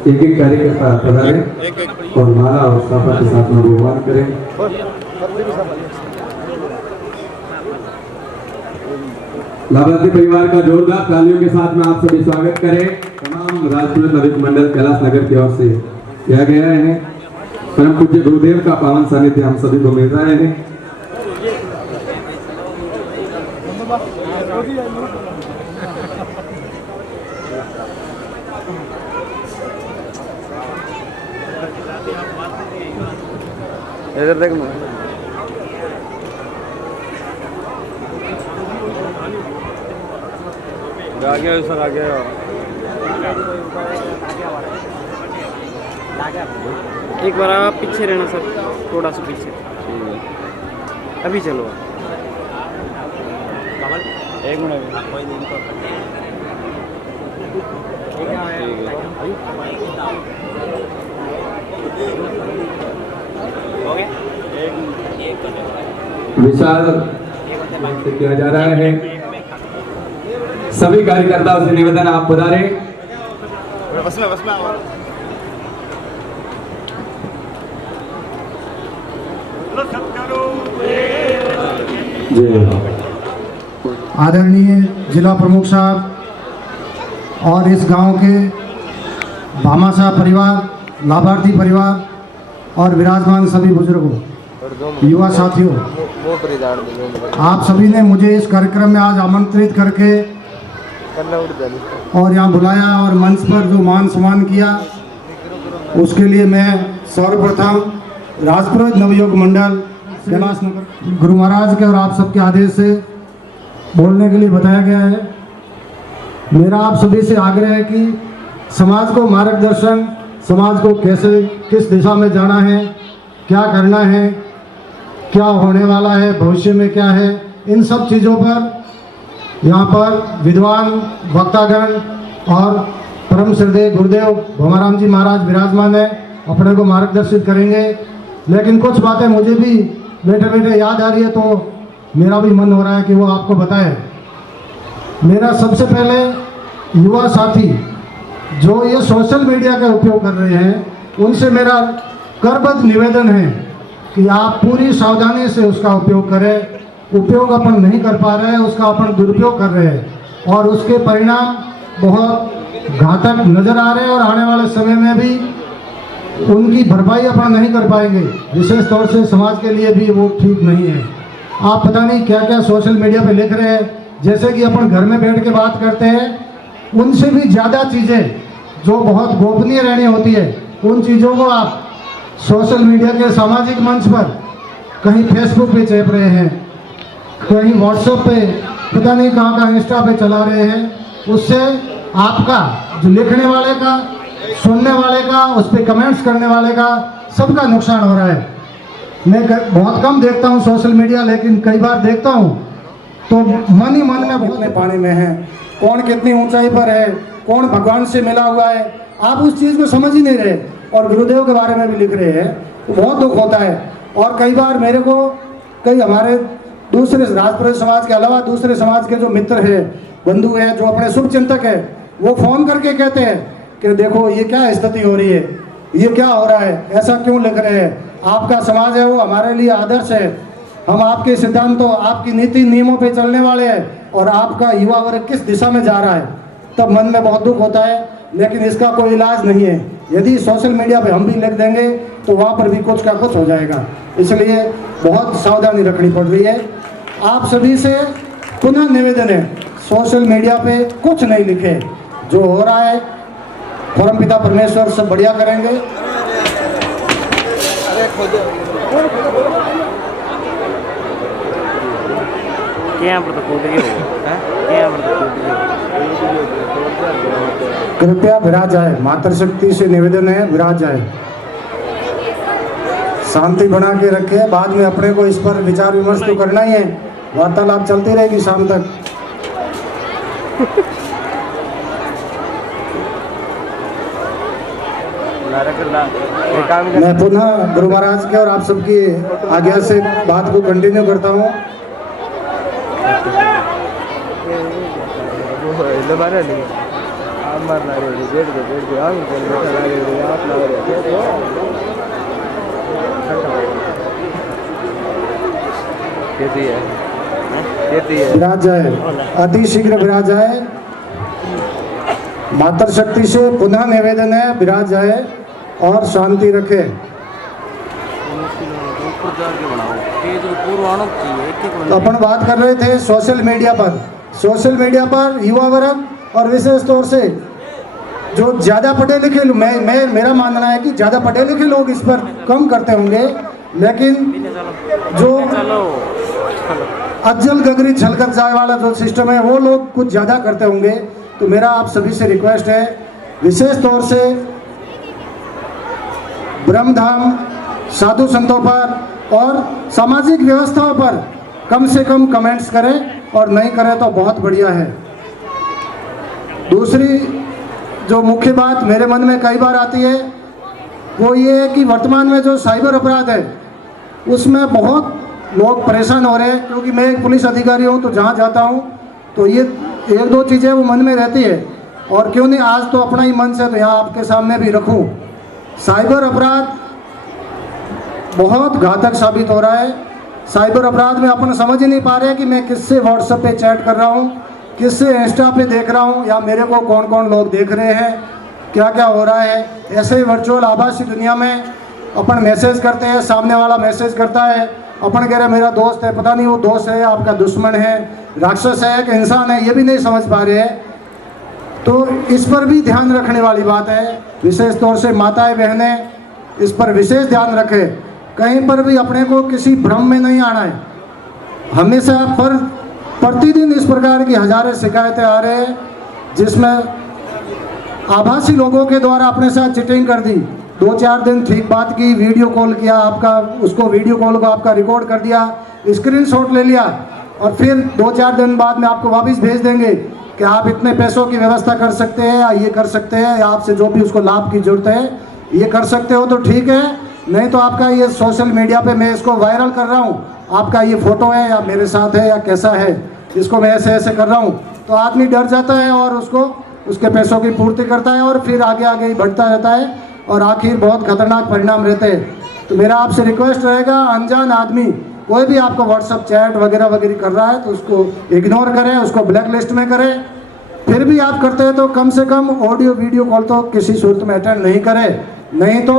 एक एक कार्यकर्ता पधारें और माला और साफा के साथ में अभिवादन करें। लाभार्थी परिवार का जोरदार तालियों के साथ में आप सभी स्वागत करें। तमाम राजपुर नविक मंडल कैलाश नगर की ओर से किया गया है। परम पूज्य गुरुदेव का पावन सानिध्य हम सभी को मिल रहा है। इधर देख आगे सर आगे एक बार आप पीछे रहना सर, थोड़ा सा पीछे। अभी चलो एक मिनट। विशाल किया जा रहा है। सभी कार्यकर्ताओं से निवेदन आप पधारे। बस में आदरणीय जिला प्रमुख साहब और इस गांव के भामाशाह परिवार, लाभार्थी परिवार और विराजमान सभी बुजुर्गों, युवा साथियों, आप सभी ने मुझे इस कार्यक्रम में आज आमंत्रित करके और यहाँ बुलाया और मंच पर जो मान सम्मान किया, उसके लिए मैं सर्वप्रथम राजपुरोहित नवयोग मंडल कैलाश नगर गुरु महाराज के और आप सबके आदेश से बोलने के लिए बताया गया है। मेरा आप सभी से आग्रह है कि समाज को मार्गदर्शन, समाज को कैसे किस दिशा में जाना है, क्या करना है, क्या होने वाला है, भविष्य में क्या है, इन सब चीज़ों पर यहाँ पर विद्वान वक्तागण और परम श्रद्धेय गुरुदेव भमाराम जी महाराज विराजमान है, अपने को मार्गदर्शित करेंगे। लेकिन कुछ बातें मुझे भी बैठे बैठे याद आ रही है, तो मेरा भी मन हो रहा है कि वो आपको बताए। मेरा सबसे पहले युवा साथी जो ये सोशल मीडिया का उपयोग कर रहे हैं, उनसे मेरा करबद्ध निवेदन है कि आप पूरी सावधानी से उसका उपयोग करें। उपयोग अपन नहीं कर पा रहे हैं, उसका अपन दुरुपयोग कर रहे हैं और उसके परिणाम बहुत घातक नज़र आ रहे हैं और आने वाले समय में भी उनकी भरपाई अपन नहीं कर पाएंगे। विशेष तौर से समाज के लिए भी वो ठीक नहीं है। आप पता नहीं क्या क्या सोशल मीडिया पे लिख रहे हैं, जैसे कि अपन घर में बैठ के बात करते हैं, उनसे भी ज़्यादा चीज़ें जो बहुत गोपनीय रहनी होती है, उन चीज़ों को आप सोशल मीडिया के सामाजिक मंच पर कहीं फेसबुक पे चेप रहे हैं, कहीं व्हाट्सएप पे, पता नहीं कहाँ इंस्टा पे चला रहे हैं। उससे आपका जो लिखने वाले का, सुनने वाले का, उस पर कमेंट्स करने वाले का, सबका नुकसान हो रहा है। मैं बहुत कम देखता हूँ सोशल मीडिया, लेकिन कई बार देखता हूँ तो मन ही मन में कितने पानी में है, कौन कितनी ऊंचाई पर है, कौन भगवान से मिला हुआ है, आप उस चीज़ को समझ ही नहीं रहे और गुरुदेव के बारे में भी लिख रहे हैं, तो बहुत दुख होता है। और कई बार मेरे को कई हमारे दूसरे राजपुरोहित समाज के अलावा दूसरे समाज के जो मित्र हैं, बंधु हैं, जो अपने शुभ चिंतक है, वो फ़ोन करके कहते हैं कि देखो ये क्या स्थिति हो रही है, ये क्या हो रहा है, ऐसा क्यों लिख रहे हैं। आपका समाज है वो हमारे लिए आदर्श है, हम आपके सिद्धांतों, आपकी नीति नियमों पे चलने वाले हैं और आपका युवा वर्ग किस दिशा में जा रहा है, तब मन में बहुत दुख होता है। लेकिन इसका कोई इलाज नहीं है। यदि सोशल मीडिया पे हम भी लिख देंगे तो वहाँ पर भी कुछ का कुछ हो जाएगा, इसलिए बहुत सावधानी रखनी पड़ रही है। आप सभी से पुनः निवेदन है, सोशल मीडिया पे कुछ नहीं लिखे, जो हो रहा है परमपिता परमेश्वर सब बढ़िया करेंगे। कृपया विराज जाए, मातृशक्ति से निवेदन है, विराज जाए, शांति बना के रखे। बाद में अपने को इस पर विचार विमर्श तो करना ही है, वार्तालाप चलती रहेगी शाम तक। मैं पुनः गुरु महाराज के और आप सबकी आज्ञा से बात को कंटिन्यू करता हूँ। मार ला रहे बैठ गए आगे बैठा लगे आप ला रहे विराज जाए, अति शीघ्र विराज जाए। मातृशक्ति से पुनः निवेदन है, विराज जाए और शांति रखे। तो अपन बात कर रहे थे सोशल मीडिया पर युवा वर्ग और विशेष तौर से जो ज़्यादा पढ़े लिखे लोग, मेरा मानना है कि ज़्यादा पढ़े लिखे लोग इस पर कम करते होंगे, लेकिन जो अज्जल गगरी छलकत जाए वाला जो सिस्टम है वो लोग कुछ ज़्यादा करते होंगे। तो मेरा आप सभी से रिक्वेस्ट है, विशेष तौर से ब्रह्मधाम साधु संतों पर और सामाजिक व्यवस्थाओं पर कम से कम कमेंट्स करें, और नहीं करें तो बहुत बढ़िया है। दूसरी जो मुख्य बात मेरे मन में कई बार आती है वो ये है कि वर्तमान में जो साइबर अपराध है उसमें बहुत लोग परेशान हो रहे हैं, क्योंकि मैं एक पुलिस अधिकारी हूँ तो जहाँ जाता हूँ तो ये एक दो चीज़ें वो मन में रहती है, और क्यों नहीं आज तो अपना ही मन से तो यहाँ आपके सामने भी रखूँ। साइबर अपराध बहुत घातक साबित हो रहा है। साइबर अपराध में अपन समझ ही नहीं पा रहे कि मैं किससे व्हाट्सएप पे चैट कर रहा हूँ, किससे इंस्टा पे देख रहा हूँ, या मेरे को कौन कौन लोग देख रहे हैं, क्या क्या हो रहा है। ऐसे ही वर्चुअल आभासी दुनिया में अपन मैसेज करते हैं, सामने वाला मैसेज करता है, अपन कह रहे मेरा दोस्त है, पता नहीं वो दोस्त है आपका दुश्मन है, राक्षस है कि इंसान है, ये भी नहीं समझ पा रहे हैं। तो इस पर भी ध्यान रखने वाली बात है। विशेष तौर से माताएं बहनें इस पर विशेष ध्यान रखें, कहीं पर भी अपने को किसी भ्रम में नहीं आना है। हमेशा पर प्रतिदिन इस प्रकार की हजारों शिकायतें आ रहे हैं, जिसमें आभासी लोगों के द्वारा अपने साथ चीटिंग कर दी, 2-4 दिन ठीक बात की, वीडियो कॉल किया आपका, उसको वीडियो कॉल को आपका रिकॉर्ड कर दिया, स्क्रीनशॉट ले लिया, और फिर 2-4 दिन बाद में आपको वापस भेज देंगे कि आप इतने पैसों की व्यवस्था कर सकते हैं, या ये कर सकते हैं, या आपसे जो भी उसको लाभ की जरूरत है ये कर सकते हो तो ठीक है, नहीं तो आपका ये सोशल मीडिया पे मैं इसको वायरल कर रहा हूँ, आपका ये फ़ोटो है या मेरे साथ है या कैसा है, इसको मैं ऐसे ऐसे कर रहा हूँ। तो आदमी डर जाता है और उसको उसके पैसों की पूर्ति करता है, और फिर आगे आगे ही बढ़ता रहता है, और आखिर बहुत खतरनाक परिणाम रहते हैं। तो मेरा आपसे रिक्वेस्ट रहेगा, अनजान आदमी कोई भी आपको व्हाट्सअप चैट वगैरह वगैरह कर रहा है तो उसको इग्नोर करें, उसको ब्लैक लिस्ट में करें। फिर भी आप करते हैं तो कम से कम ऑडियो वीडियो कॉल तो किसी सूरत में अटेंड नहीं करें, नहीं तो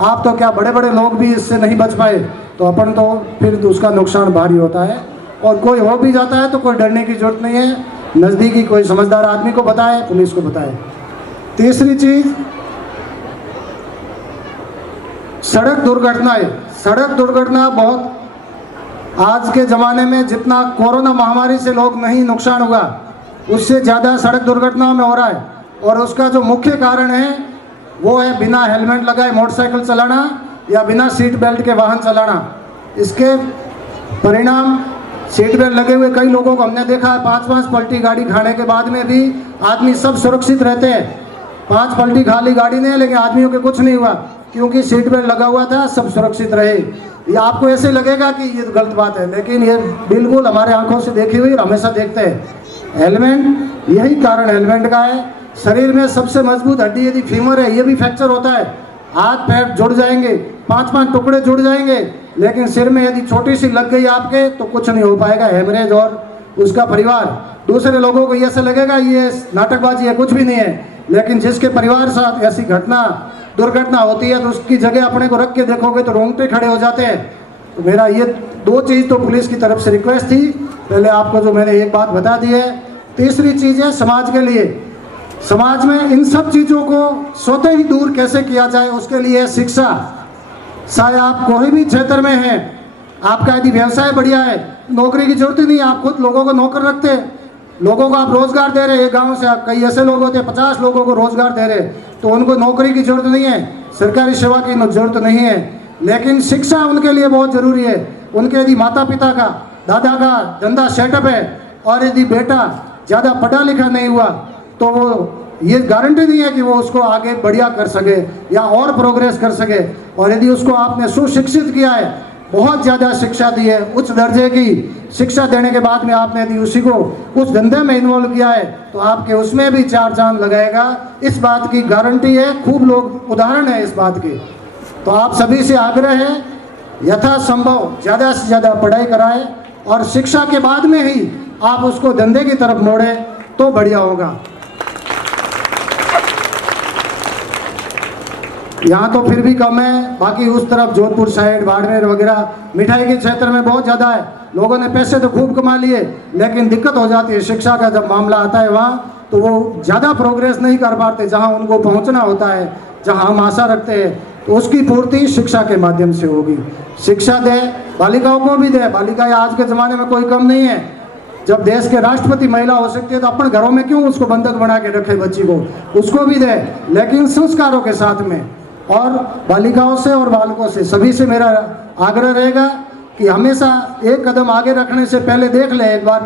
आप तो क्या बड़े बड़े लोग भी इससे नहीं बच पाए, तो अपन तो फिर तो उसका नुकसान भारी होता है। और कोई हो भी जाता है तो कोई डरने की जरूरत नहीं है, नज़दीकी कोई समझदार आदमी को बताए, पुलिस को बताए। तीसरी चीज़, सड़क दुर्घटना बहुत आज के ज़माने में जितना कोरोना महामारी से लोग नहीं नुकसान हुआ, उससे ज़्यादा सड़क दुर्घटनाओं में हो रहा है। और उसका जो मुख्य कारण है वो है बिना हेलमेट लगाए मोटरसाइकिल चलाना या बिना सीट बेल्ट के वाहन चलाना। इसके परिणाम सीट बेल्ट लगे हुए कई लोगों को हमने देखा है, 5-5 पलटी गाड़ी खाने के बाद में भी आदमी सब सुरक्षित रहते हैं। 5 पलटी खा ली गाड़ी ने, लेकिन आदमियों के कुछ नहीं हुआ, क्योंकि सीट बेल्ट लगा हुआ था, सब सुरक्षित रहे। ये आपको ऐसे लगेगा कि ये गलत बात है, लेकिन ये बिल्कुल हमारे आंखों से देखी हुई, हमेशा देखते हैं। हेलमेट, यही कारण हेलमेट का है। शरीर में सबसे मजबूत हड्डी यदि फीमर है, ये भी फ्रैक्चर होता है, हाथ पैर जुड़ जाएंगे, 5-5 टुकड़े जुड़ जाएंगे, लेकिन सिर में यदि छोटी सी लग गई आपके तो कुछ नहीं हो पाएगा, हेमरेज और उसका परिवार। दूसरे लोगों को ऐसा लगेगा ये नाटकबाजी है, कुछ भी नहीं है, लेकिन जिसके परिवार साथ ऐसी दुर्घटना होती है तो उसकी जगह अपने को रख के देखोगे तो रोंगटे खड़े हो जाते हैं। तो मेरा ये 2 चीज़ तो पुलिस की तरफ से रिक्वेस्ट थी, पहले आपको जो मैंने एक बात बता दी है। तीसरी चीज़ है समाज के लिए, समाज में इन सब चीज़ों को स्वतः ही दूर कैसे किया जाए, उसके लिए शिक्षा। चाहे आप कोई भी क्षेत्र में हैं, आपका यदि व्यवसाय बढ़िया है, नौकरी की जरूरत ही नहीं, आप खुद लोगों को नौकर रखते हैं, लोगों को आप रोजगार दे रहे हैं। एक गांव से आप कई ऐसे लोग होते हैं 50 लोगों को रोजगार दे रहे, तो उनको नौकरी की जरूरत नहीं है, सरकारी सेवा की जरूरत नहीं है, लेकिन शिक्षा उनके लिए बहुत ज़रूरी है। उनके यदि माता पिता का, दादा का धंधा सेटअप है और यदि बेटा ज़्यादा पढ़ा लिखा नहीं हुआ तो वो ये गारंटी नहीं है कि वो उसको आगे बढ़िया कर सके या और प्रोग्रेस कर सके। और यदि उसको आपने सुशिक्षित किया है बहुत ज़्यादा शिक्षा दी है, उच्च दर्जे की शिक्षा देने के बाद में आपने यदि उसी को उस धंधे में इन्वॉल्व किया है तो आपके उसमें भी 4 चांद लगाएगा, इस बात की गारंटी है। खूब लोग उदाहरण है इस बात के। तो आप सभी से आग्रह है यथासंभव ज़्यादा से ज़्यादा पढ़ाई कराएं और शिक्षा के बाद में ही आप उसको धंधे की तरफ मोड़ें तो बढ़िया होगा। यहाँ तो फिर भी कम है, बाकी उस तरफ जोधपुर साइड बाड़मेर वगैरह मिठाई के क्षेत्र में बहुत ज़्यादा है। लोगों ने पैसे तो खूब कमा लिए, लेकिन दिक्कत हो जाती है शिक्षा का जब मामला आता है वहाँ, तो वो ज़्यादा प्रोग्रेस नहीं कर पाते जहाँ उनको पहुँचना होता है, जहाँ हम आशा रखते हैं। तो उसकी पूर्ति शिक्षा के माध्यम से होगी। शिक्षा दे, बालिकाओं को भी दे। बालिकाएं आज के ज़माने में कोई कम नहीं है। जब देश के राष्ट्रपति महिला हो सकती है तो अपने घरों में क्यों उसको बंधक बना के रखे बच्ची को, उसको भी दे, लेकिन संस्कारों के साथ में। और बालिकाओं से और बालकों से सभी से मेरा आग्रह रहेगा कि हमेशा एक कदम आगे रखने से पहले देख ले एक बार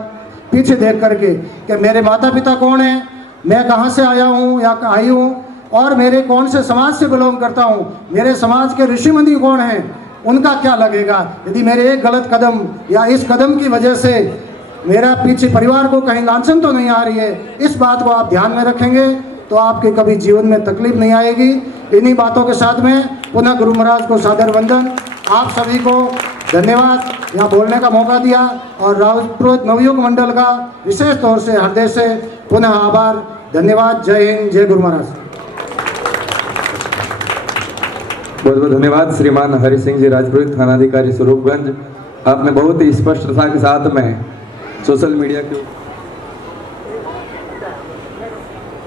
पीछे देख करके कि मेरे माता पिता कौन हैं, मैं कहाँ से आया हूँ या आई हूँ, और मेरे कौन से समाज से बिलोंग करता हूँ, मेरे समाज के ऋषि मुनि कौन हैं, उनका क्या लगेगा। यदि मेरे एक गलत कदम या इस कदम की वजह से मेरा पीछे परिवार को कहीं लांछन तो नहीं आ रही है, इस बात को आप ध्यान में रखेंगे तो आपके कभी जीवन में तकलीफ नहीं आएगी। इन्हीं बातों के साथ में पुनः गुरु महाराज को सादर वंदन। आप सभी को धन्यवाद यहाँ बोलने का मौका दिया, और राजपुरोहित नवयुग मंडल का विशेष तौर से हृदय से पुनः आभार, धन्यवाद। जय हिंद, जय गुरु महाराज। बहुत बहुत धन्यवाद श्रीमान हरि सिंह जी राजपुरोहित, थानाधिकारी स्वरूपगंज। आपने बहुत ही स्पष्टता के साथ में सोशल मीडिया के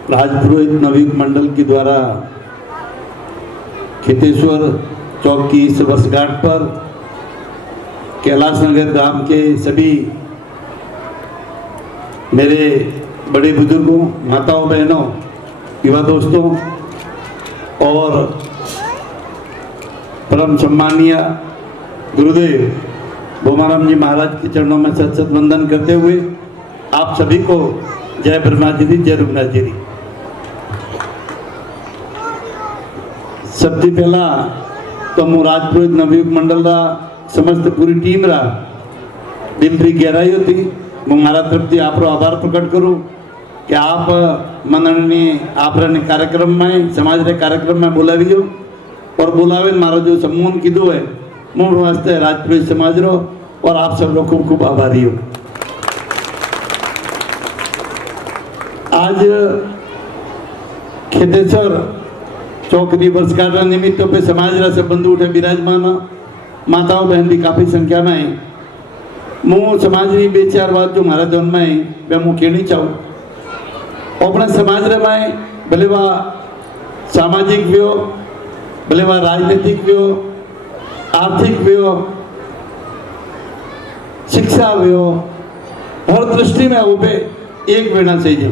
राजपुरोहित नवयुग मंडल के द्वारा खेतेश्वर चौक की इस वर्षगांठ पर कैलाश नगर ग्राम के सभी मेरे बड़े बुजुर्गों, माताओं, बहनों, युवा दोस्तों और परम सम्मानीय गुरुदेव भोमाराम जी महाराज के चरणों में सत सत वंदन करते हुए आप सभी को जय ब्रह्मा जी दी, जय रघुनाथ जी दी। सबसे पहला तो मु राजपुरोहित नवयुग मंडल का समस्त पूरी टीम रा दिल की गहराई होती मारा तरफ से आप आभार प्रकट करूँ कि आप मनने आप कार्यक्रम में समाज के कार्यक्रम में बोलावियो और बोलावे मारो जो सम्मान कीधो है मूल वास्ते राजपुरोहित समाज रो और आप सब लोग खूब खूब आभारी हो। आज खेतेश्वर चौकरी वर्षगांठ निमित्त पे समाज रा सब बंधु उठे विराजमान, माताओं बहन भी काफ़ी संख्या में है। मु समाज की 2-4 बात जो मारा जन्म में है वे मु कहनी चाहूँ। अपने समाज रे में भले वह सामाजिक व्यो, भले वह राजनीतिक व्यो, आर्थिक व्यो, शिक्षा व्यो, हर दृष्टि में वो पे एक वेना चाहिए।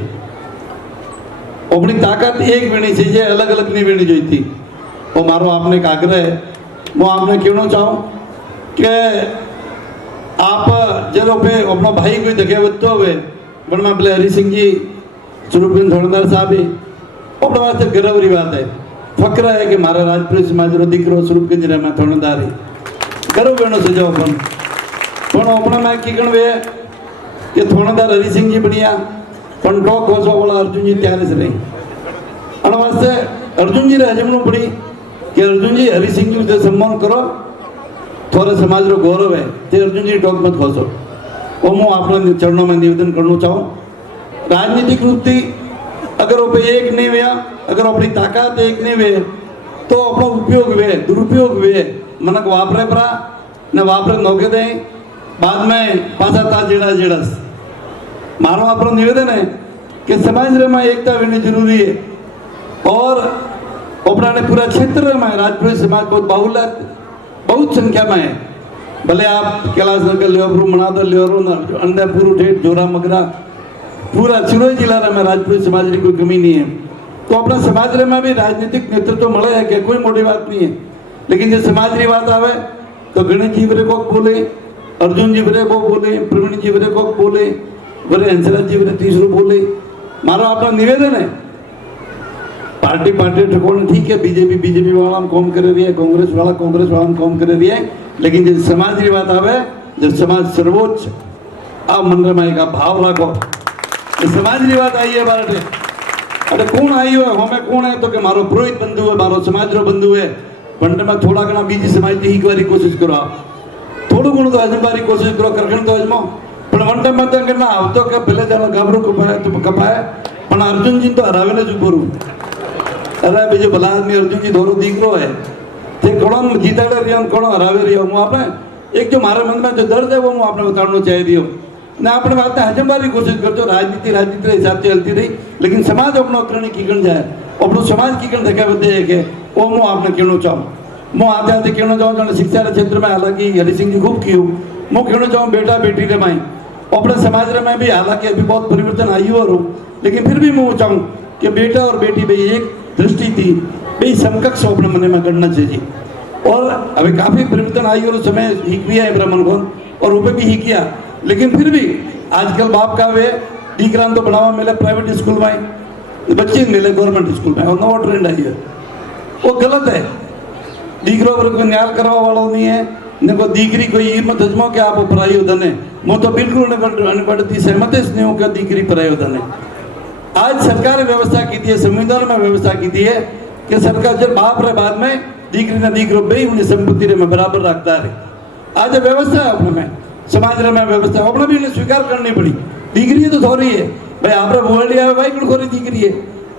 अपनी ताकत एक वेणी चाहिए, अलग अलग नहीं वेणी जोई थी। वो मारो आपने एक आग्रह है, वो आपने कहना चाहूँ कि आप जरो पे अपना भाई कोई देखे बच्चों हुए बन में पहले हरि सिंह जी स्वरूपगंज थोड़दार साहब ही अपने वास्ते गर्व की बात है, फक्र है कि मारा राजपुरोहित समाज रो दीकरो स्वरूपगंज रे में थोड़दार है, गर्व वेणो सजाओ अपन पण अपना में की गण वे कि थोड़दार हरि सिंह जी बढ़िया पण टॉक होसो वाला अर्जुन जी त्यारे से नहीं अन वास्ते अर्जुन जी रे हजमनो पड़ी कि अर्जुन जी हरि सिंह जी सम्मान करो, थोड़े समाज रो गौरव है ते अर्जुन जी टॉक मत खोसो। वो मु आपने चरणों में निवेदन करना चाहूँ। राजनीतिक रूप से अगर वो एक नहीं हुआ, अगर अपनी ताकत एक नहीं हुए तो अपना उपयोग हुए, दुरुपयोग हुए, मनक वापरे परा न वापरे नौके दें बाद में पासा ता जेड़ा जेड़स। मारो अपना निवेदन है कि समाज में एकता होनी जरूरी है और अपना ने पूरा क्षेत्र में राजपुरोहित समाज बहुत बाहुल्य बहुत संख्या में है। भले आप कैलाश नगर लियोरू मनादर लियोरू अंधेपुर ठेठ जोरा मगरा पूरा सिरोही जिला में राजपुरोहित समाज की कोई कमी नहीं है। तो अपना समाज में भी राजनीतिक नेतृत्व मिले है कि कोई मोटी बात नहीं है, लेकिन जब समाज की बात आवे तो गणेश जी बरे को बोले, अर्जुन जी बरे को बोले, प्रवीण जी बरे को बोले, बरे हंसराज जी बरे तीसरो बोले। मारो अपना निवेदन है पार्टी ठिकाने ठीक है, बीजेपी वाला कौन कर रही है, कांग्रेस वाला कौन कर रही है, लेकिन जब समाज की बात आवे, जब समाज सर्वोच्च आ मन में एक भाव राखो, समाज की बात आई है बारे अरे कौन आई है हमें कौन है तो के मारो पुरोहित बंधु है, मारो समाज रो बंधु है, पंड में थोड़ा घना बीजी समाज की एक बारी कोशिश करो, थोड़ो घणो तो अजमारी कोशिश करो, करखण तो अजमो, पण वंटे मत करना आवतो के पहले जानो गाबरू कपाए तो कपाए, पण अर्जुन जी तो हरावेले जो बोरू, अरे बीजो भला आदमी अर्जुन जी धोरो दीकरो है, ते कोण जीताड़े रियो कोण हरावे रियो, मु आपने एक जो मारे मन में जो दर्द है वो मु आपने बतानो चाहिए दियो, ने अपने बात हजमवारी कोशिश करजो, राजनीति राजनीति रे हिसाब से चलती रही, लेकिन समाज अपनो करने की गण जाए, अपनो समाज की गण देखा बदे है के वो मु आपने कहना चाहूँ, मु आते आते कहना चाहूँ जो शिक्षा के क्षेत्र में हालांकि हरि सिंह जी खूब कियो, मु कहना चाहूँ बेटा बेटी रे माई, अपने समाज रे में भी हालांकि अभी बहुत परिवर्तन आई हो रो, लेकिन फिर भी मु चाहूँ कि बेटा और बेटी भाई एक दृष्टि थी, भाई समकक्ष अपने मन में गणना चाहिए, और अभी काफी परिवर्तन आई और समय ही किया है ब्राह्मण को और ऊपर भी ही किया, लेकिन फिर भी आजकल बाप का वे दीकरा तो बढ़ावा मिले प्राइवेट स्कूल में, बच्चे मिले गवर्नमेंट स्कूल में, और नवा ट्रेंड आई है, वो गलत है, दीकरो पर कोई न्याय करवा वाला नहीं है, न को दीकरी कोई ये मत हजमो कि आप पराई होता ने, मैं तो बिल्कुल अनपढ़ती सहमत नहीं हूँ कि दीकरी पराई होता ने। आज सरकार ने व्यवस्था की थी, संविधान में व्यवस्था की थी है कि सरकार जब बाप रे बाद में दीकरी ना दीकरो बे उन्हें संपत्ति रे में बराबर रखता है, आज व्यवस्था है अपने में समाज रे में व्यवस्था अपने भी स्वीकार करनी पड़ी, दीकरी तो थोड़ी है भाई आप बोल है भाई कुछ खोरी दीकरी है,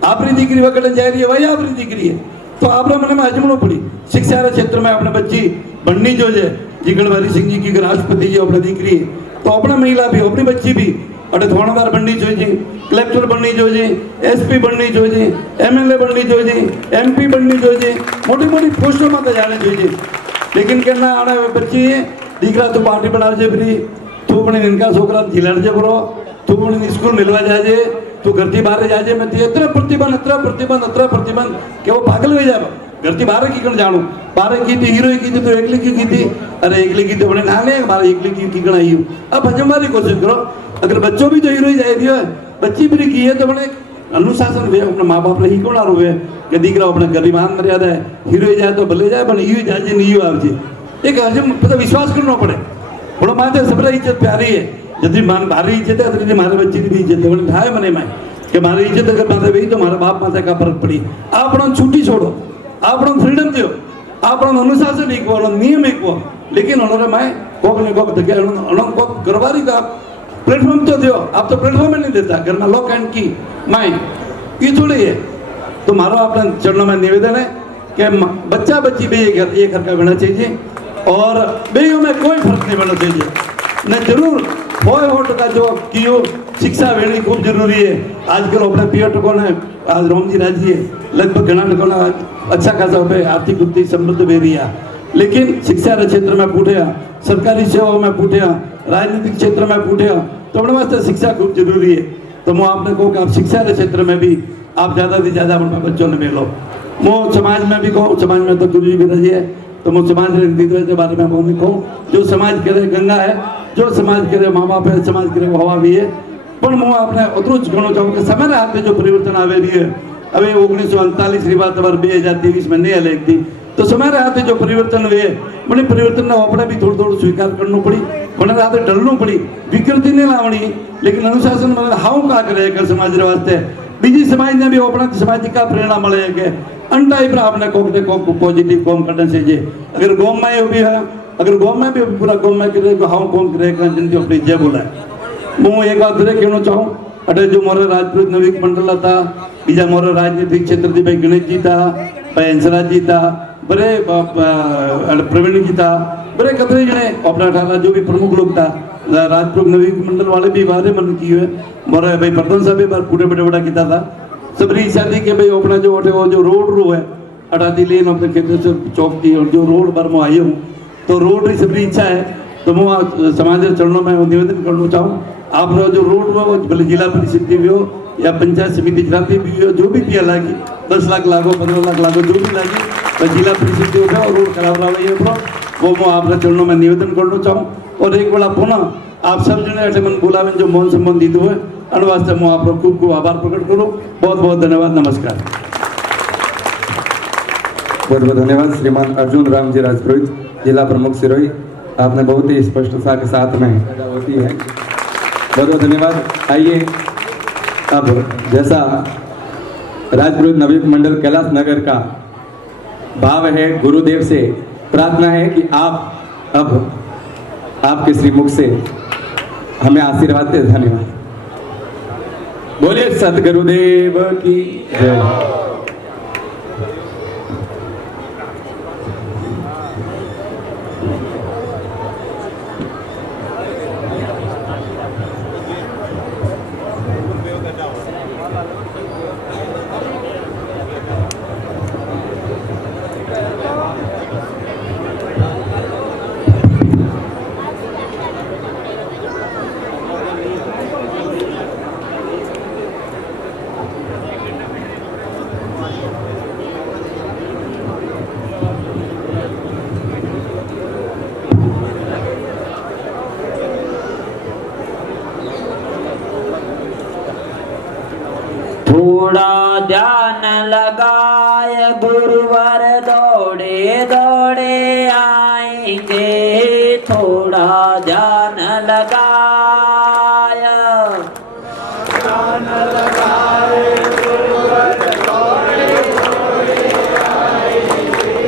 आपरी दीकरी वकड़न जा रही है भाई आपरी दीकरी है, तो आप मन में हजमणो पड़ी, शिक्षा के क्षेत्र में अपने बच्ची बननी जो है जिगण हरि सिंह जी की राष्ट्रपति जी अपने दीकरी है, तो अपना महिला भी अपनी बच्ची भी अटे थानेदार बननी चाहिए, कलेक्टर बननी चाहिए, एसपी बननी चाहिए, एमएलए बननी चाहिए, एमपी बननी चाहिए, मोटी मोटी पोस्टों में तो जाने चाहिए, लेकिन कहना आना बच्ची है दीकरा तो पार्टी बना जे फ्री, तू अपने इनका छोकरा झिलड़ जे बरो, तू अपने स्कूल मिलवा जाजे, तू घर थी बाहर जाजे, मैं इतना प्रतिबंध कि वो पागल हो जाए, घर थी बाहर की कण जानू, बाहर की थी हीरो की थी तो एकली की थी, अरे एकली की तो बड़े नाले बाहर एकली की कण आई हूँ, अब हजमवारी कोशिश करो, अगर बच्चों भी तो हीरो ही जाए दियो है, बच्ची भी की है तो बड़े अनुशासन वे अपने माँ बाप ही कौन आ रहे कि दीकरा अपने गरिमान मर्यादा है, हीरो ही जाए तो भले जाए पर यू जाए नहीं आवजे, एक हजम पता विश्वास करना पड़े, बड़ा माते सबरा इज्जत प्यारी है, जब मान भारी इज्जत है तो मारे बच्चे की भी इज्जत है, बड़े ढाए मने में कि मारी इज्जत अगर माते भाई तो हमारे बाप माता का फर्क पड़ी, आप छुट्टी छोड़ो, आप फ्रीडम दो, आप अनुशासन एक नियम एक वो, लेकिन उन्होंने मैं कोक ने कोक देखे उन्होंने गरबारी का प्लेटफॉर्म तो दो, आप तो प्लेटफॉर्म ही नहीं देता, घर में लॉक एंड की माई ये थोड़ी है, तो मारो अपने चरणों में निवेदन है कि बच्चा बच्ची भी एक घर का होना चाहिए और बेइयों में कोई फर्क नहीं पड़ना चाहिए, न जरूर होए वोट का जो कियो शिक्षा वेणी खूब जरूरी है, आजकल अपने पियो टको ने आज रोम जी राजी है, लगभग घना टको ने अच्छा खासा पे आर्थिक रूप से समृद्ध बेरी है, लेकिन शिक्षा के क्षेत्र में पूछे, सरकारी सेवाओं में पूछे, राजनीतिक क्षेत्र में पूछे, तो अपने वास्ते शिक्षा खूब जरूरी है, तो मैं आपने कहूँ कि आप शिक्षा के क्षेत्र में भी आप ज़्यादा से ज़्यादा अपने बच्चों ने मिलो, मैं समाज में भी कहूँ, समाज में तो गुरु जी भी रही है, तो मैं समाज के बारे में कहूँ कहूँ जो समाज करे गंगा है, जो समाज करे माँ बाप है, समाज करे हवा भी है, पर मैं आपने उतरू कहना चाहूँ कि समय हाथ में जो परिवर्तन आवे रही है, अभी 1939 की बात 2023 में नहीं अलग थी, तो समय हाथ जो परिवर्तन हुए बड़े परिवर्तन अपने भी थोड़ा थोड़ा स्वीकार करना पड़ी, बड़े हाथ डरना पड़ी, विकृति नहीं लावनी, लेकिन अनुशासन मतलब हाउ का करे कर समाज वास्ते बीजी समाज ने भी अपना सामाजिक का प्रेरणा मिले के अनटाइप आपने कोक पॉजिटिव कॉम करना चाहिए, अगर गोम में भी है, अगर गोम में भी पूरा गोम में करे तो हाउ कॉम करे जिनकी अपनी जय बोला है, मैं एक बात कहना चाहूँ अटे जो मोरे राजपूत नवीक मंडल था, बीजा मोरे राजनीतिक क्षेत्र थी भाई गणेश जी था, भाई हंसराज जी था, बड़े प्रवीण जी था, बड़े कतरे जने अपना ठाला जो भी प्रमुख लोग था, राजपूत नवीक मंडल वाले भी बारे मन की हुए, मोरे भाई प्रधान साहब भी बार पूरे बड़े बड़ा किया था, सबरी इच्छा थी कि भाई अपना जो वो जो रोड रू है अटाती लेन अपने खेतों से चौक थी और जो रोड पर मैं आई हूँ तो रोड की सबरी इच्छा है, तो मैं समाज के चरणों में निवेदन करना चाहूँ आप जो रोड हुआ वो भले जिला परिषद भी हो या पंचायत समिति चलाती भी हो, जो भी पिया लागी 10 लाख लागो 15 लाख लागो जो भी लागी तो जिला परिषद भी होगा और रोड खराब रहा वो मैं आपके चरणों में निवेदन करना चाहूँ, और एक बड़ा पुनः आप सब जने अटे मन बुलावे जो मौन सम्मान दीदो है अन वास्ते मैं आप खूब खूब आभार प्रकट करूँ, बहुत बहुत धन्यवाद, नमस्कार। बहुत बहुत धन्यवाद श्रीमान अर्जुन रामजी राजपुरोहित। जिला प्रमुख सिरोही, आपने बहुत ही स्पष्टता के साथ में होती है, बहुत बहुत धन्यवाद। आइए अब जैसा राजपुरोहित नवयुग मंडल कैलाश नगर का भाव है, गुरुदेव से प्रार्थना है कि आप अब आपके श्रीमुख से हमें आशीर्वाद दे। धन्यवाद। बोलिए सदगुरुदेव की जय। थोड़ा ध्यान लगाए गुरुवर दौड़े दौड़े आएंगे, थोड़ा ध्यान लगाए गुरुवर दौड़े दौड़े आएंगे,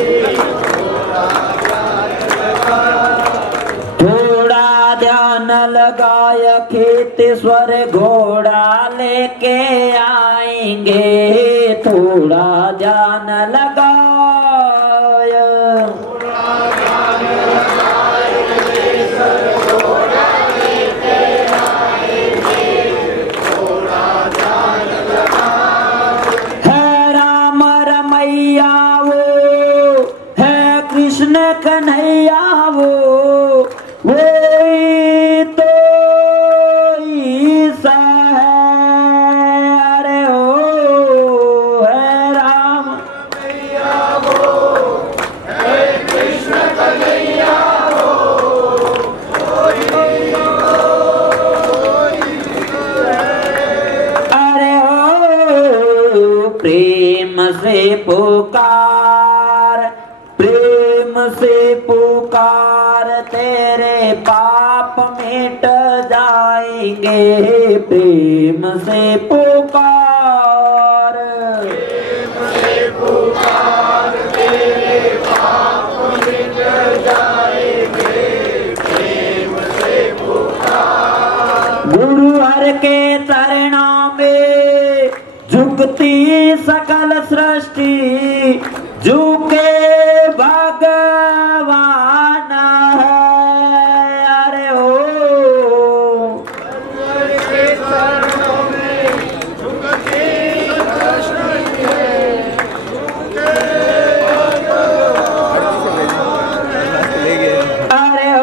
थोड़ा ध्यान लगाए खेतेश्वर घोड़ा लेके आएंगे, थोड़ा ध्यान लगाए घोड़ा लेके आएंगे, थोड़ा ध्यान लगाए। है राम रमैया वो, है कृष्ण कन्हैया वो तो ईसा है। अरे ओ है राम कन्हैया वो, है कृष्ण कन्हैया वो, अरे ओ प्रेम से पुकार, प्रेम से पुकार, तेरे पाप मिट जाएंगे, प्रेम से पुकार, प्रेम से पुकार, तेरे पाप मिट जाएंगे, प्रेम से पुकार। गुरु हर के चरणों में झुकती सकल सृष्टि, झुके भगवान है। अरे ओ के चरणों में झुकती सृष्टि है, झुके भगवान है। अरे ओ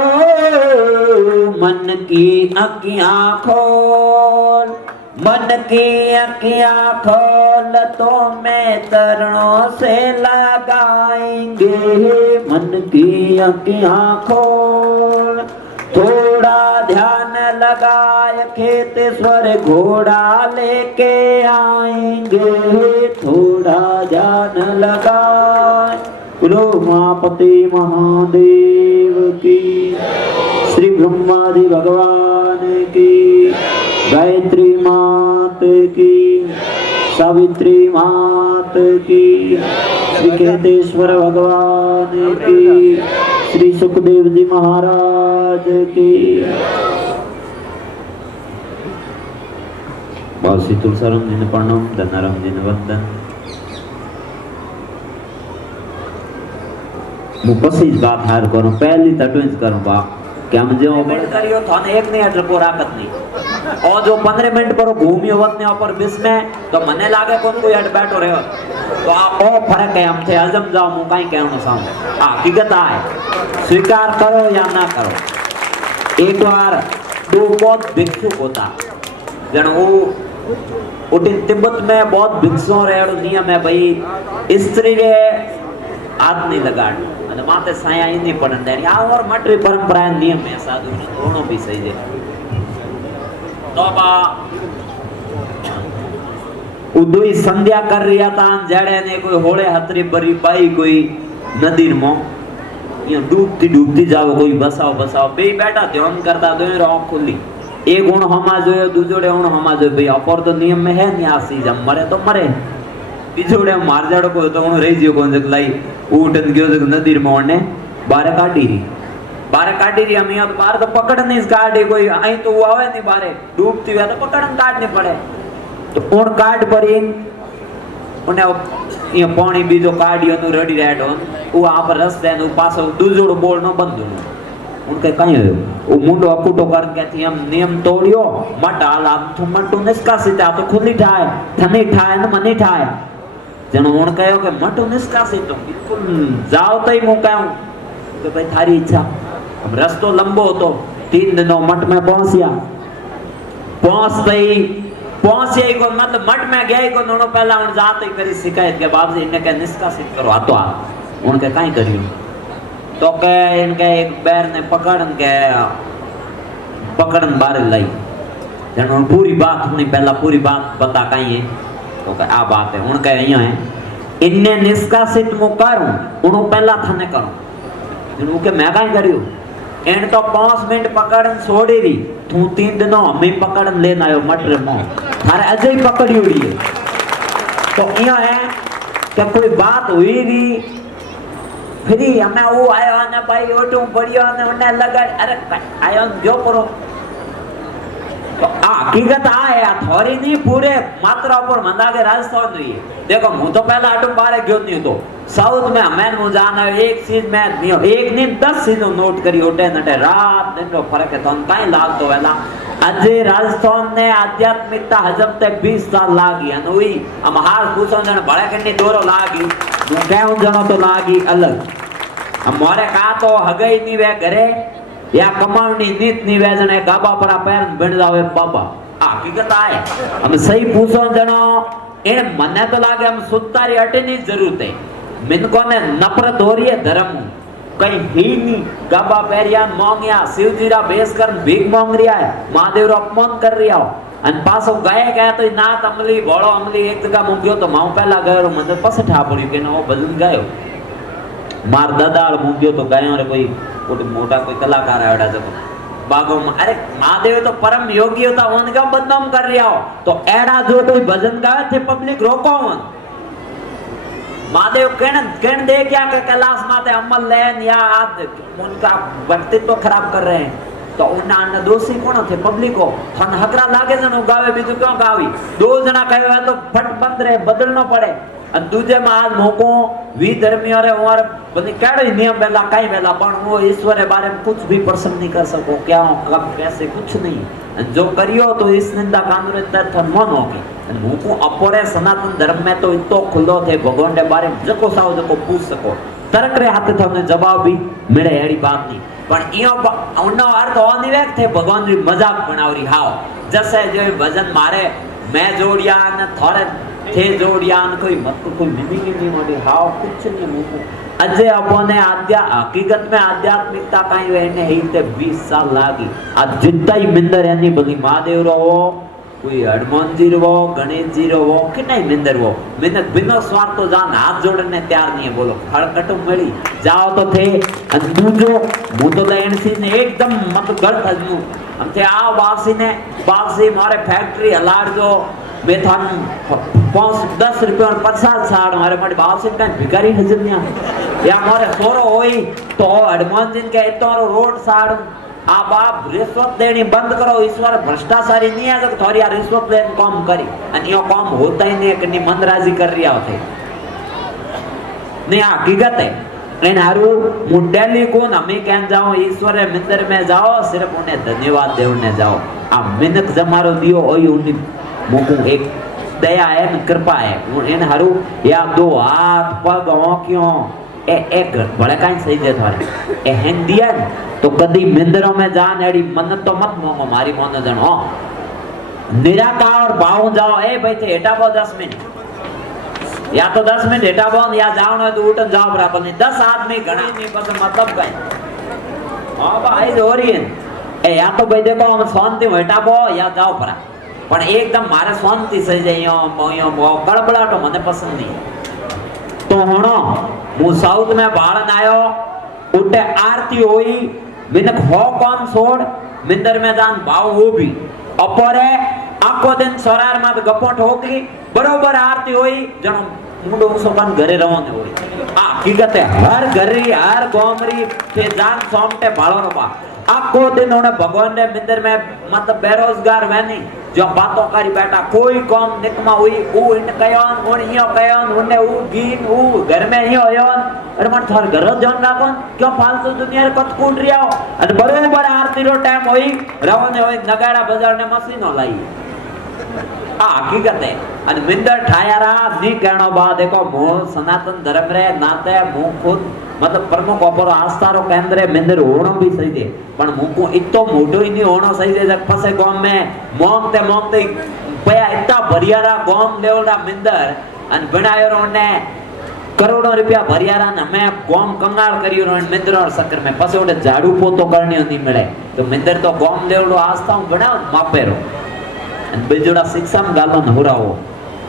मन की आँखियाँ खोल, मन की आँखियाँ खोल, तो मैं चरणों से लगाएंगे, मन की आँखियाँ खोल, थोड़ा ध्यान लगाए खेतेश्वर घोड़ा लेके आएंगे, थोड़ा ध्यान लगाए। बोलो उमापति महादेव की, श्री ब्रह्मादि भगवान की, गायत्री मात की, सावित्री मात की, श्री केतेश्वर भगवान की, श्री सुखदेव जी महाराज की। बासी तुलसारम दिन प्रणम, धनारम दिन वंदन। मुपसी बात हार करूं, पहली तटवेंस करूं बा क्या मुझे ओपन करियो थाने एक नहीं अटर को राकत नहीं, और जो 15 मिनट पर घूमियो वत ने ऊपर बिस में तो मने लागे कौन कोई हट बैठो रहे, तो आप ओ फर्क है हम थे हजम जाओ मु काई कहनो सामने हकीकत आए, स्वीकार करो या ना करो। एक बार दो बहुत भिक्षुक होता जन वो तिब्बत में बहुत भिक्षुओं रे नियम है भाई, स्त्री रे हाथ नहीं लगाड़ અને માથે સાયા ઈ નહીં પડન દે આ ઓર મટરી પરંપરા નિયમ है साधु ने दोनों भी सही है। तो बा उदोई संध्या कर रिया था जड़े ने कोई होळे हतरी बरी पाई कोई नदी मो ये डूबती डूबती जाओ कोई बसाओ बसाओ बे बैठा ध्यान करता दो आँख खुली एक गुण हमा जो दूजोड़े गुण हमा जो भाई अपर तो नियम में है नहीं आसी जब मरे तो मरे बीजोड़े मार जाड़ो को तो उन रही जियो कौन से लाई ऊटन गयो तो नदी मोड़ने बारे काटी रही हम यहाँ तो बाहर तो पकड़ नहीं इस गाड़ी कोई आई तो वो आवे नहीं बारे डूबती हुआ तो पकड़न काटनी पड़े तो उन काट पर उन्हें ये पानी बीजो काटियो नु रेडी रेड होन वो आप रस्ते नु पासो दूजोड़ो बोलनो बंद उनके कहीं वो मुंडो अकुटो कर के थी हम नियम तोड़ियो मट आला तो मटू निष्कासित आ तो खुली ठाए थनी ठाए न मनी ठाए जनो उन कहो के मटू निष्कासित तो बिल्कुल जाओ तई मु कहूं तो भाई थारी इच्छा अब रस्तो लंबो तो 3 दिनों मठ में पहुंचिया पहुंचे को मतलब मठ में गए को दोनों पहला उन जाते करी शिकायत के बाप से इन्हें के निष्कासित करो आ तो उनके कहीं करियो तो के इनके एक पैर ने पकड़न बार लाई जनो पूरी बात नहीं पहला पूरी बात बता कहीं है तो के आ बात है उनके यहाँ है इन्ने निष्कासित मु करूं उन पहला थाने करूं जनो के मैं कहीं करियो एंड तो 5 मिनट पकड़न छोड़ी रही तू 3 दिनों हमें पकड़न लेना आयो मटर मो थारे अजय ही पकड़ी उड़ी है तो यहाँ है कि कोई बात हुई रही फिर हमें वो आयो ना भाई ओटू बढ़िया ने उन्हें लगा अरे आयो जो करो तो हकीकत है थोड़ी नहीं पूरे मात्रा पर मंदा के राजस्थान हुई है देखो मु तो पहला आटू बारे गयो नहीं तो साउथ में हमें मु जाना एक चीज में नहीं एक नहीं 10 चीजों नोट करी ओटे नटे रात दिन रो फर्क है तो काई लाग तो वेला अजय राजस्थान ने आध्यात्मिकता हजम ते 20 साल लागी अन हुई हम हार पूछो जन बड़े कन्नी दोरो लागी मु कहूं जनो तो लागी अलग हमारे का तो हगई नहीं वे घरे या कमावनी नीत नहीं वे जने गाबा परा पैर बन जावे बाबा हकीकत है हम सही पूछो जनो ए मने तो लागे हम सुतारी हटनी जरूरत है मिनको ने नफरत हो रही है धर्म कहीं ही नहीं गाबा पैरिया मांगिया शिवजीरा बेस कर भीख मांग रिया है महादेव रो अपमान कर रिया हो अन पासो गए तो नात अमली बड़ो अमली एक जगह मुंगियो तो माऊ पहला गयो मंदिर पस ठा पड़ी के वो भजन गायो मार दादाल मुंगियो तो गायो रे कोई मोटा कोई कलाकार है एड़ा जको बागो अरे महादेव तो परम योगी होता उनका बदनाम कर रिया हो तो एड़ा जो कोई भजन गावे थे पब्लिक रोको उन महादेव कण दे क्या के कैलाश माते अमल लेन या आद उनका व्यक्तित्व तो खराब कर रहे हैं तो उन्ना दोषी कौन थे पब्लिक को थन हकरा लागे जनो गावे बीजू क्यों गावी दो जना कहे तो फट बंद रहे बदलना पड़े और दूजे में आज मोको वी धर्मियों रे और बनी केड़ो नियम बेला काई बेला पण वो ईश्वर के बारे में कुछ भी प्रसन्न नहीं कर सको क्या कब कैसे कुछ नहीं जो करियो तो इस निंदा कानून तर्थ मन होगी मोको अपरे सनातन धर्म में तो इतो खुलो थे भगवान के बारे में जको साव जको पूछ सको तर्क रे हाथ थने जवाब भी मिले एड़ी बात नहीं पण इयो उन्नो अर्थ ओ निवेक थे भगवान री मजाक बनावरी हाव जैसे जो भजन मारे मैं जोड़िया न थोड़े थे जोड़िया न कोई मत कोई मीनिंग नहीं मोड़ी हाव कुछ नहीं मुको अजय अपने हकीकत में आध्यात्मिकता कहीं वेने हिते 20 साल लागी आज जितना ही मिंदर यानी बली महादेव रो कोई हनुमान जी रो गणेश जी रो कितना ही मिंदर वो मिनक बिना स्वार्थ तो जान हाथ जोड़ने तैयार नहीं है बोलो हड़कटो मिली जाओ तो थे दूजो मु तो लेन सी ने एकदम मत गलत हजमू हम थे आ वापसी मारे फैक्ट्री हलाड़ जो बेथान 5-10 रुपये और 50 साड़ हमारे मट बाप से का भिखारी हजमिया या हमारे सोरो होई तो हनुमान जी के इतोरो रोड साड़ आ बाप रिश्वत देनी बंद करो ईश्वर भ्रष्टाचारी नहीं है तो थोड़ी यार रिश्वत लेन काम करी अन यो काम होता ही नहीं कि मन राजी कर रिया होते नहीं हकीकत है इन हारू मुंडेली को हमें कह जाओ ईश्वर मंदिर में जाओ सिर्फ उन्हें धन्यवाद देने जाओ आ मिनक जमारो दियो ओई उन्हें मुको एक दया है कृपा है इन हारू या 2 हाथ पग आंखों एक बड़े काई सही दे थारे ए हिंदियन तो कदी मंदिरों में जान एड़ी मन्नत तो मत मांगो मारी मोन जन हो निराकार भाव जाओ ए भाई थे हेटा बो 10 मिनट या तो 10 मिनट हेटा बो या जाओ ना तो उठन जाओ बराबर नहीं 10 आदमी घणी नहीं बस मतलब कई हां भाई हो रही है ए या तो भाई देखो हम शांति हेटा बो या जाओ परा पण एकदम मारे शांति सही जाइयो मोयो गड़बड़ाटो मने पसंद नहीं तो हणो मु साउथ में बाळन आयो उठे आरती हुई मिनक हो कौन सोड़ मिंदर में जान भाव वो भी अपरे आखो दिन सोरार में गपोट होगी बरोबर आरती हुई जनो मुंडो उसोकन घरे रवाने हुई हकीकत है हर घरे हर गोमरी के जान सोमटे भालो रबा आखो दिन उन्हें भगवान ने मिंदर में मतलब बेरोजगार वैनी जो बातों करी बैठा कोई कौम निकमा हुई ऊ इन कयोन उन हियो कयोन उन्हें ऊ गीन ऊ घर में हियो योन अरे मन थार घर जोन राखोन क्यों फालतू दुनिया रे कत कूट रिया हो अने बरोबर आरती रो टाइम होई रवने होई नगाड़ा बजार ने मशीनो लाई हकीकत है अने मिंदर ठायारा नी कहनो बा देखो मो सनातन धर्म रे नाते मु खुद मतलब प्रमुख ओपरो आस्थारो केंद्र है मिंदर होणो भी सही दे पण मुको इतो मोटो ही नहीं होणो सही दे जक फसे गांव में मोंगते पया इतना भरियारा गांव लेवड़ा मिंदर अन बनायो रोने करोड़ों रुपया भरियारा ने मैं गांव कंगाल करियो रो मिंदर और सक्कर में फसे ओडे झाड़ू पोतो करनी नहीं मिले तो मिंदर तो गांव लेवड़ो आस्था बनाओ मापेरो अन बेजोड़ा शिक्षा में गालो नहुराओ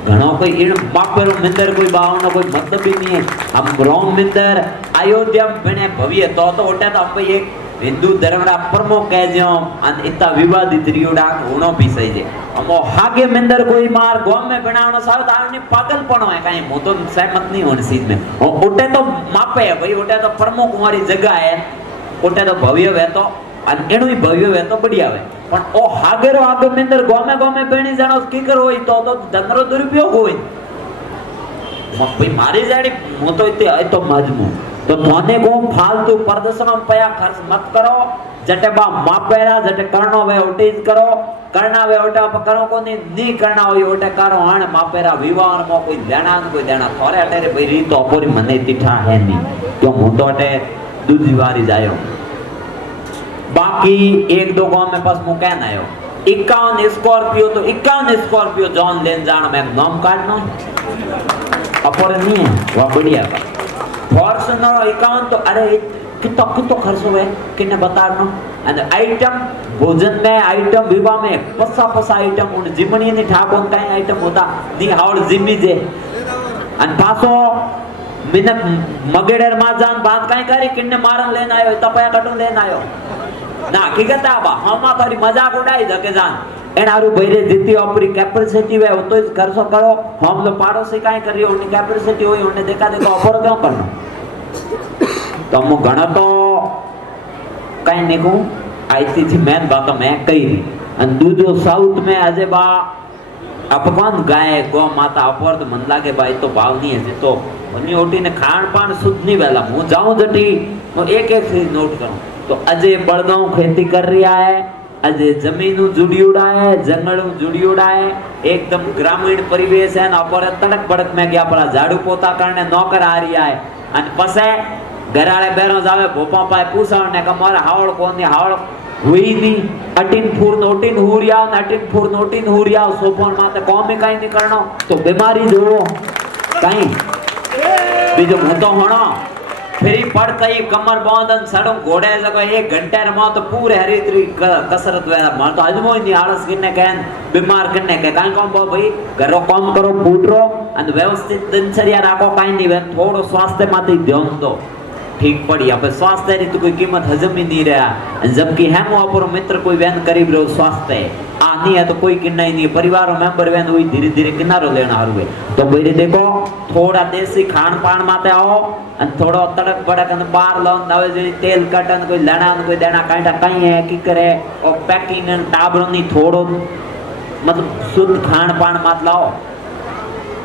घणो कोई इन मापेरो मिंदर कोई बावनो कोई मतलब ही नहीं है हम रोम मिंदर अयोध्या बने भव्य तो ओटे तो हम एक हिंदू धर्म रा प्रमुख कह जो अन इतना विवादित रियोड़ा होनो भी सही है हमो हागे मिंदर कोई मार गांव में बनावनो साव आने पागलपणो है काई मो तो सहमत नहीं होने चीज में ओटे तो मापे है भाई ओटे तो प्रमुख हमारी जगह है ओटे तो भव्य है तो अन एनु ही भव्य है तो बढ़िया है पण ओ हागेरो आगे मिंदर गांव में बेणी जानो स्पीकर होई तो धनरो दुरुपयोग होई भाई मारी जाड़ी मो तो इते तो मजमू तो थाने को फालतू प्रदर्शन में पया खर्च मत करो जटे बा मापेरा जटे करनो वे ओटीज करो करना वे ओटा करो को नहीं करना होई ओटे करो हण मापेरा विवाह में कोई देना थोरे अटेरे भाई री तो अपोरी मने तिठा है नहीं क्यों मु तो अटे दूजी वारी जायो बाकी एक दो गांव में पास मु कहना आयो 51 स्कॉर्पियो तो 51 स्कॉर्पियो जॉन लेन जान में नाम काटनो अपोरे नहीं है वो बढ़िया फॉर्च्यूनर 51 तो अरे कितो खर्च हुए किने बतानो અને આઈટમ ભોજન में आइटम विवाह में पसा आइटम उन जिमनी ने ठाकोन काई आइटम होता नी हावड़ जिम्मी जे अन पासो मिनक मगेडर माजान बात काई करी किने मारन लेन आयो तपया कटुन लेन आयो ना हकीकत आबा हमा तारी मजाक उड़ाई जके जान एन आरु भईरे जितनी अपनी कैपेसिटी वे तो खर्चो करो हम लोग पड़ोसी काई करियो उनकी कैपेसिटी होई उन्हें देखा अपर क्यों करना तो मु घणा तो कई निकू आईती थी मैन बात मैं कही रही अन दूजो साउथ में अजे बा अपकौन गाय गौ माता अपर तो मन लागे भाई तो भाव नहीं है तो उन्हीं ओटी ने खान पान शुद्ध नहीं वेला मु जाऊं जटी मैं एक चीज नोट करूं तो अजय बड़गांव खेती कर रहा है अजय जमीन जुड़ियोड़ा है जंगल जुड़ियोड़ा है एकदम ग्रामीण परिवेश है ना पर तड़क बड़क में गया पड़ा झाड़ू पोता करने नौकर आ रही है अन पसे घराले बेरो जावे भोपा पाए पूछण ने कमर हावड़ कोनी हावड़ हुई नी 18 फूर नोटिन हुरिया 18 फूर नोटिन हुरिया सोफोन माते कोमे काई नहीं करनो तो बीमारी जो काई बीजो मतो होणो फिर पड़ता ही कमर बांधन सड़ों घोड़े जगह 1 घंटे रमा तो पूरे हरिद्री कसरत वे मार तो अजमो नहीं आलस किन्ने कहन बीमार करने के काई कोम भाई घरो काम करो फूटरो अन व्यवस्थित दिनचर्या राखो काई नहीं वे थोड़ो स्वास्थ्य माते ध्यान दो ठीक पड़ी अब स्वास्थ्य री तो कोई कीमत हजम ही नहीं रहा जबकि हम अपर मित्र कोई वैन करीब रो स्वास्थ्य आ नहीं है तो कोई किन्ना ही नहीं परिवार मेंबर वैन हुई धीरे धीरे किनारो लेना हारुए तो भाई देखो थोड़ा देसी खान पान माते आओ अन थोड़ो तड़क बड़क अन बार लोन दवे जे तेल कटन कोई लेना कोई देना कांटा कहीं है की करे और पैकिंग अन टाबरो नहीं थोड़ो मतलब शुद्ध खान पान मात लाओ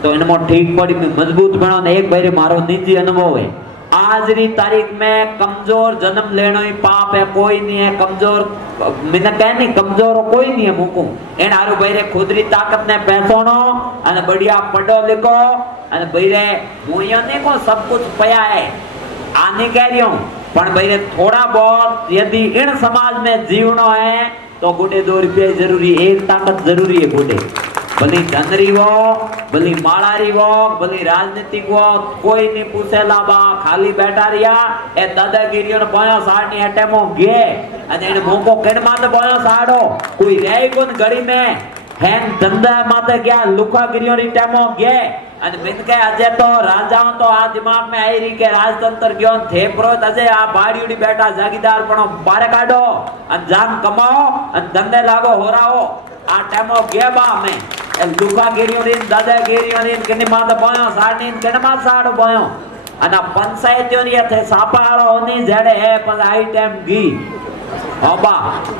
तो इनमो ठीक पड़ी मजबूत बनो ने एक भाई मारो निजी अनुभव है आज री तारीख में कमजोर जन्म लेनो ही पाप है कोई नहीं है कमजोर मैंने कह नहीं कमजोर कोई नहीं है मुकू एन आरु भाई खुद री ताकत ने पैसोनो अने बढ़िया पढ़ो लिखो अने भाई मुया ने को सब कुछ पया है आने कह रही हूं पण भाई थोड़ा बहुत यदि इन समाज में जीवनो है तो गुटे 2 रुपये जरूरी एक ताकत जरूरी है गुटे भली धनरी वो भली मालारी वो भली राजनीतिक वो कोई नहीं पूछे लाबा खाली बैठा रिया ए दादागिरी ने बोयो साडनी अटेमो गे अने इन मोको केड माते बोयो साडो कोई रहे कोन घड़ी में હેન ધંધા માતે ગયા લુખાગીરીઓની ટાઈમો ગયા અને બિન કે આજે તો રાજાઓ તો આ દિમાગ में आई रही કે રાજતંત્ર ગયો થે પ્રોત આજે આ બાડીઓડી બેઠા જાગીદાર પણ બારે કાઢો અને જાન કમાઓ અને ધંધે લાગો હોરાઓ આ ટાઈમો ગયા બા અમે લુખાગીરીઓની દાદાગીરીઓની કેની માતે બોયો સાડી કેને માં સાડો બોયો અને પંચાયતીઓની થે સાપાળોની જેડે હે પણ આઈ ટાઈમ ગી बाबा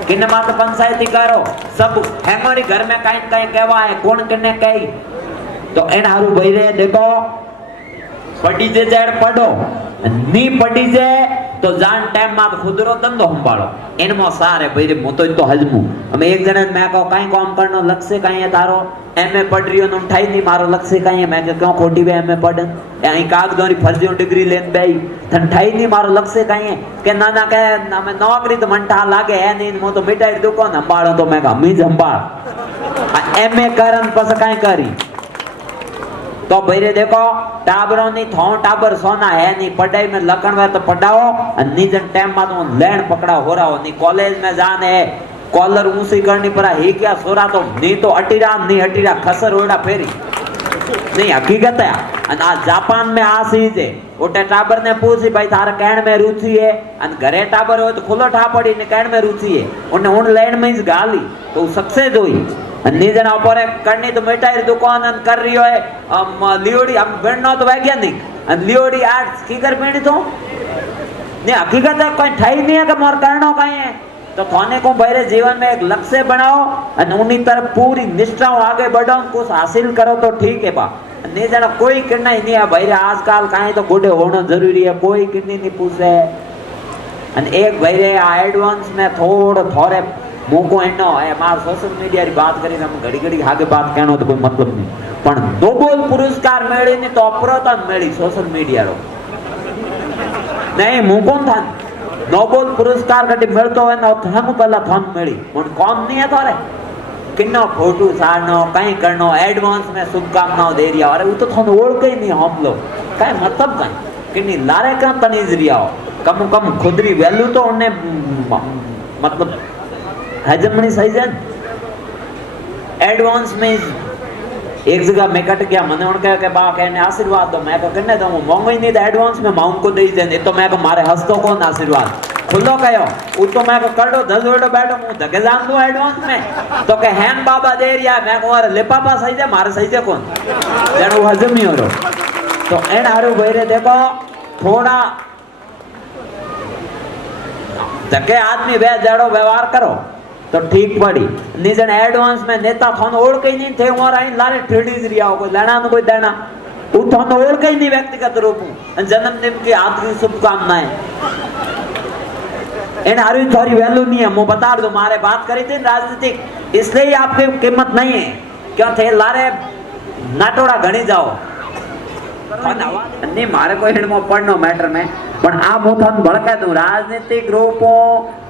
किन्ने मात पंचायती करो सब हेंगोरी घर में कहीं कहीं कहवा है कौन किन्ने कही तो एन हारू भाई रे देखो पड़ी जे जेड़ पढ़ो नी पड़ी जे तो जान टाइम मात खुदरो धंधो संभालो इन मो सारे भाई रे मो तो हजमू हम एक जने मैं को कहीं काम करनो लक्ष्य कहीं है तारो एमए पढ़ रियो न उठाई नहीं मारो लक्ष्य कहीं है मैं क्यों खोटी वे एमए पढ़न यही कागजोरी फर्जियों डिग्री लेन बेई ठंडाई नहीं मारो लक्ष्य कहीं है के नाना के ना मैं नौकरी तो मंटा लागे है नहीं मो तो मिठाई दुकान संभालो तो मैं हमी संभाल एमए करन पस कहीं करी तो भैरे देखो टाबरों नी थो टाबर सोना है नी पढ़ाई में लखन वे तो पढ़ाओ नीजन टाइम में तो लैंड पकड़ा हो रहा हो नी कॉलेज में जाने है कॉलर ऊंची करनी पड़ा ही क्या सोरा तो नी तो अटीरा नी हटीरा खसर ओड़ा फेरी नहीं हकीकत है अन आ जापान में आ सीज है ओटे टाबर ने पूछी भाई थारे कहण में रुचि है अन घरे टाबर हो तो खुलो ठा पड़ी ने कहण में रुचि है उन्ने उन लैंड में ही गाली तो सक्सेस हुई नीजन ऊपर करनी तो मिठाई दुकान कर रही है लियोड़ी हम बनना तो वैज्ञानिक लियोड़ी आर्ट्स की कर पीड़ी तो नहीं हकीकत है कोई ठाई नहीं है कि मोर करना कहीं है तो थाने को भैरे जीवन में एक लक्ष्य बनाओ और उन्हीं तरफ पूरी निष्ठाओं आगे बढ़ो कुछ हासिल करो तो ठीक है बा नहीं जाना कोई करना ही नहीं है भैरे आजकल कहीं तो गुडे होना जरूरी है कोई कितनी नहीं पूछे एक भैरे एडवांस में थोड़े मोको एनो है मार सोशल मीडिया री बात करी हम घड़ी घड़ी आगे बात कहनो तो कोई मतलब नहीं पण नोबेल पुरस्कार मेळी ने तो अप्रतम मेळी सोशल मीडिया रो नहीं मुकोन था नोबेल पुरस्कार कटी मिलतो है ना हम पहला थान मेळी पण कौन नहीं है थारे किन्नो फोटो सारनो कहीं करनो एडवांस में शुभकामनाएं दे रिया अरे वो तो थान ओळखे ही नहीं हम लोग काई मतलब काई किन्नी लारे का तनीज रिया कम खुदरी वैल्यू तो उन्हें मतलब हजमनी सही जन एडवांस में एक जगह मैं कट गया मैंने उनके के बा कहने आशीर्वाद दो मैं को करने दो मांगो ही नहीं तो एडवांस में माउंट को दे दे तो मैं को मारे हंसतो कौन आशीर्वाद खुलो कहो वो तो मैं को कर दो 10 वेडो बैठो मु धके जान दो एडवांस में तो के हैन बाबा दे रिया मैं को अरे ले पापा सही जे मारे सही जे कौन जण वो हजम नहीं हो रहा तो एन हारू भैरे देखो थोड़ा धके आदमी वे जड़ो व्यवहार करो तो ठीक पड़ी निजन एडवांस में नेता थान ओढ़ के नहीं थे और आई लारे ठेड़ी रिया हो कोई लेना न कोई देना वो थान ओढ़ के नहीं व्यक्तिगत रूप में जन्मदिन की हार्दिक शुभकामनाएं इन हारी थोड़ी वैल्यू नहीं है मैं बता दूं मारे बात करी थी राजनीतिक इसलिए ही आपकी कीमत नहीं है क्यों थे लारे नाटोड़ा घणी जाओ नहीं मारे कोई हिड़मो पढ़नो मैटर में पण आ मु थान भड़का दूं राजनीतिक रूपों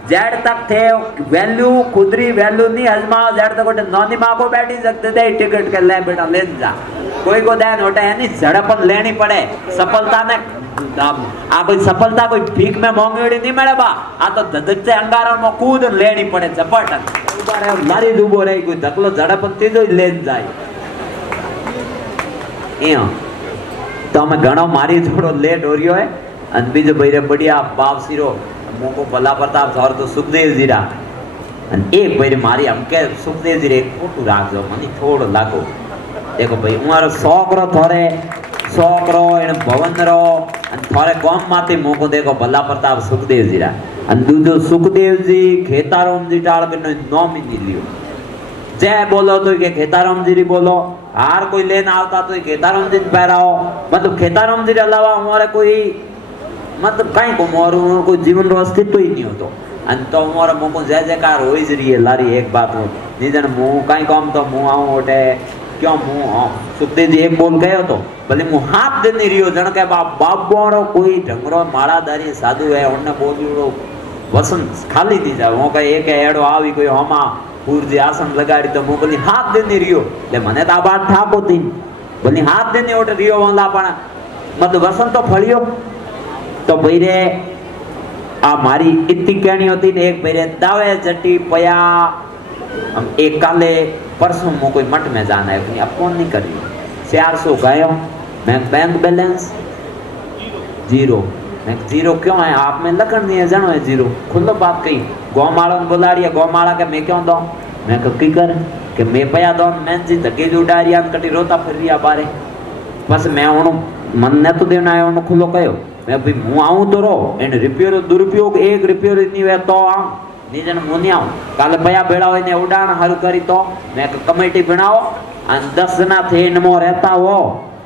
जेड तक थे वैल्यू खुदरी वैल्यू नहीं हजमाओ जेड तक ओटे नौनी मां को बैठी सकते थे टिकट के ले बेटा ले जा कोई को देन ओटे है नहीं झड़पन लेनी पड़े सफलता ने आ कोई सफलता कोई भीख में मोंगेड़ी नहीं मिले बा आ तो धधकते अंगारा में कूद लेनी पड़े झपटन उबारे लारी डूबो रही कोई धकलो झड़पन तीजो ले जाए एयो तो हमें घणो मारी थोड़ो लेट हो रियो है अन बीजो भईरे बढ़िया बाप सिरो मोको भला प्रताप सर तो सुखदेव जी रा एक भाई मारी हमके सुखदेव जी रे फोटो राख दो मनी थोड़ो लागो देखो भाई उमारो सोकरो थोड़े सोकरो इन भवन रो अन थोड़े गाम माते मोको देखो भला प्रताप सुखदेव जी रा अन दूजो सुखदेव जी खेताराम जी टाल के नाम ही नहीं लियो जय बोलो तो के खेताराम जी री बोलो हार कोई लेना आवता तो खेताराम जी पहराओ मतलब खेताराम जी अलावा हमारे कोई मतलब कहीं को मोर कोई जीवन रो अस्तित्व ही नहीं होतो अन तो मोर मोको जय जयकार होई ज रही है लारी एक बात हो निजन मु कहीं काम तो मु आऊं ओटे क्यों मु सुखदेव जी एक बोल गयो तो भले मु हाथ देने रियो जण के बाबो रो कोई ढंगरो माळादारी साधु है उन्ने बोलियो वसंत खाली थी जाए वो कहे एक एड़ो आवी कोई हमा पूर्जी आसन लगाड़ी तो मु बोली हाथ देने रियो ले मने तो आ बात ठाको थी बोली हाथ देने ओटे रियो वाला पण मतलब वसंत तो फळियो तो भैरे आ मारी इतनी कहनी होती ने एक भैरे दावे जटी पया हम एक काले परसों मु कोई मठ में जाना है अब फोन नहीं करी 400 गयो मैं बैंक बैलेंस जीरो मैं जीरो क्यों है आप में लखन नहीं है जानो है जीरो खुलो बात कही गौमाला ने बुला रही है गौमाला के मैं क्यों दो मैं की कर कि मैं पया दो मैं जी धके जो डारिया कटी रोता फिर रिया बारे बस मैं उन मन ने तो देना है उन खुलो कयो मैं भाई मु आऊं तो रो इन रिपेयर दुरुपयोग 1 रिपेयर नहीं वे तो आऊं निजन मुनि आऊं काले पया बेड़ा होय ने उडाण हारू करी तो मैं कमेटी बनाओ अन 10 जना थे नमो रहता हो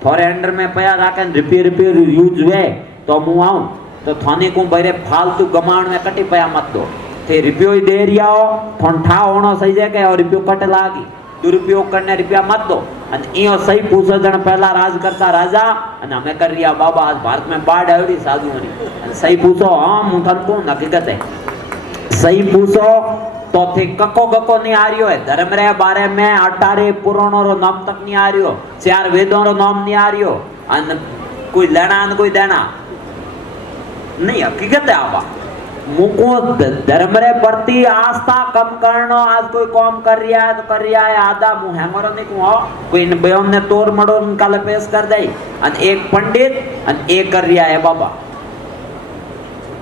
थोड़े अंडर में पया राखन रिपेयर यूज वे तो मु आऊं तो थाने को बरे फालतू गमाण में कटी पया मत दो थे रिपियो ही दे रिया हो थोन ठा होनो सही जगह और रिपियो कट लागी दुरुपयोग करने रुपया मत दो अने इयो सही पूछो जण पहला राज करता राजा अने हमें कर रिया बाबा आज भारत में बाढ़ आवी साधुओनी अने सही पूछो हां मु थन को हकीकत है सही पूछो तो थे कको गको नहीं आ रियो है धर्म रे बारे में 18 पुराणों रो नाम तक नहीं आ रियो 4 वेदों रो नाम नहीं आ रियो अने कोई लेना अने कोई देना नहीं हकीकत है आबा मुको धर्म रे प्रति आस्था कम करनो आज कोई काम कर रिया है तो कर रिया है आधा मु हैमरो नहीं को कोई इन बयान ने तोड़ मड़ो निकाल पेश कर दई अन एक पंडित अन एक कर रिया है बाबा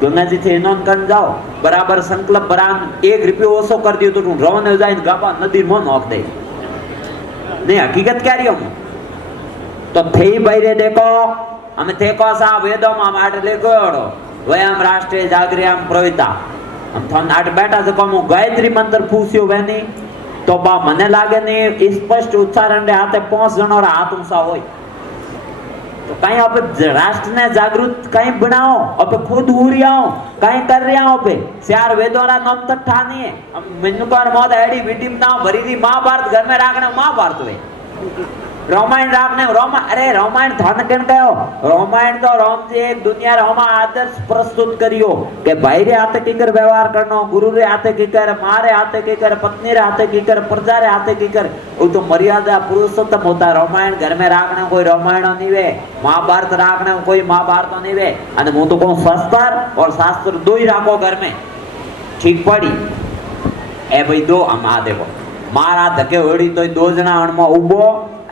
गंगा जी थे नोन कर जाओ बराबर संकल्प बरान 1 रुपया ओसो कर दियो तो रोने हो जाए गाबा नदी में नोक दे नहीं हकीकत क्या रही हूं तो थे बैरे देखो हमें थे को सा वेदों में आठ लेको वयम राष्ट्रीय जागृयाम प्रविता हम थन आठ बैठा से कमो गायत्री मंत्र फूसियो वेनी तो बा मने लागे ने स्पष्ट उच्चारण रे हाथे 5 जणो रा हाथ ऊंचा होय तो कहीं आप राष्ट्र ने जागृत कहीं बनाओ अब खुद हुरियाओ कहीं कर रहा हो पे 4 वेदों रा नाम तक ठानी है हम मेनू कर मोद एडी विटिम ना भरी दी महाभारत घर में राखने महाभारत वे रामायण राखने अरे रामायण धन कन कयो रामायण तो राम जी एक दुनिया रामा आदर्श प्रस्तुत करियो के भाई रे हाथे की कर व्यवहार करनो गुरु रे हाथे की कर मारे हाथे की कर पत्नी रे हाथे की कर प्रजा रे हाथे की कर वो तो मर्यादा पुरुषोत्तम होता रामायण घर में राखने कोई रामायण नहीं वे महाभारत राखने कोई महाभारत नहीं वे अने मु तो कहूं शास्त्र और शास्त्र दो ही राखो घर में ठीक पड़ी ए भाई दो हम आ देखो मारा धके ओड़ी तो 2 जना अणमा उबो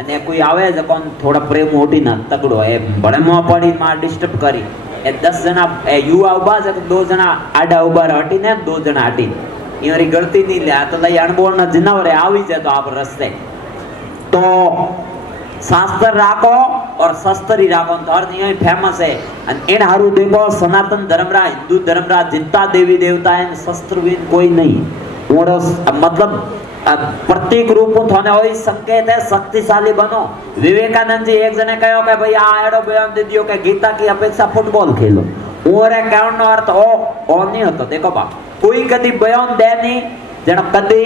અને કોઈ આવે છે કોણ થોડા પ્રેમ ઓટી ના તગડો એ ભણમાં પડી માં ડિસ્ટર્બ કરી એ 10 જણા એ યુવા ઉભા છે તો 2 જણા આડા ઉભા હટીને 2 જણા હટી ઈરી ગળતી નહીં લે આ તો લઈ અણબોળના જનાવરે આવી જાય તો આપ રસ્તે તો શાસ્ત્ર રાખો और शस्त्री राखो तो अर्थ यही फेमस है इन हारू देखो सनातन धर्म रा हिंदू धर्म रा जितना देवी देवता है शस्त्र बिन कोई नहीं और मतलब प्रतीक रूप थाने होई संकेत है शक्तिशाली बनो विवेकानंद जी एक जने कहो कि भाई आ एडो बयान दे दियो कि गीता की अपेक्षा फुटबॉल खेलो और कहने नो अर्थ ओ नहीं होतो देखो बा कोई कदी बयान दे नहीं जण कदी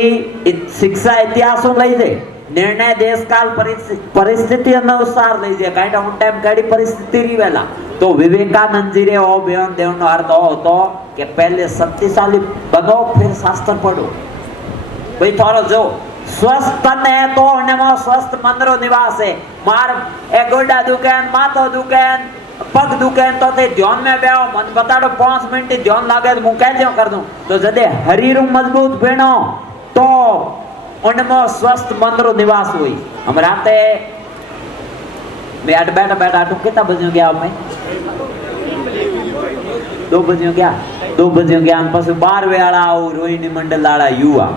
शिक्षा इतिहास लई दे निर्णय देश काल परिस्थिति अनुसार लई दे काइटा उन टाइम काडी परिस्थिति री वेला तो विवेकानंद जी रे ओ बयान देनो अर्थ होतो कि पहले शक्तिशाली बनो फिर शास्त्र पढ़ो भाई थोड़ो जो स्वस्थ तन है तो उनमें स्वस्थ मन रो निवास है मार ए गोडा दुकान माथो दुकान पग दुकान तो ते ध्यान में बेओ मन बताड़ो 5 मिनट ध्यान लागे तो मुं कैसे कर दूं तो जदे शरीर मजबूत बनो तो उनमें स्वस्थ मन रो निवास हुई हम राते मैं अट बैठा बैठा तो कितना बजे गया मैं 2 बजे गया 2 बजे गया पास 12 वेला आओ रोहिणी मंडल वाला युवा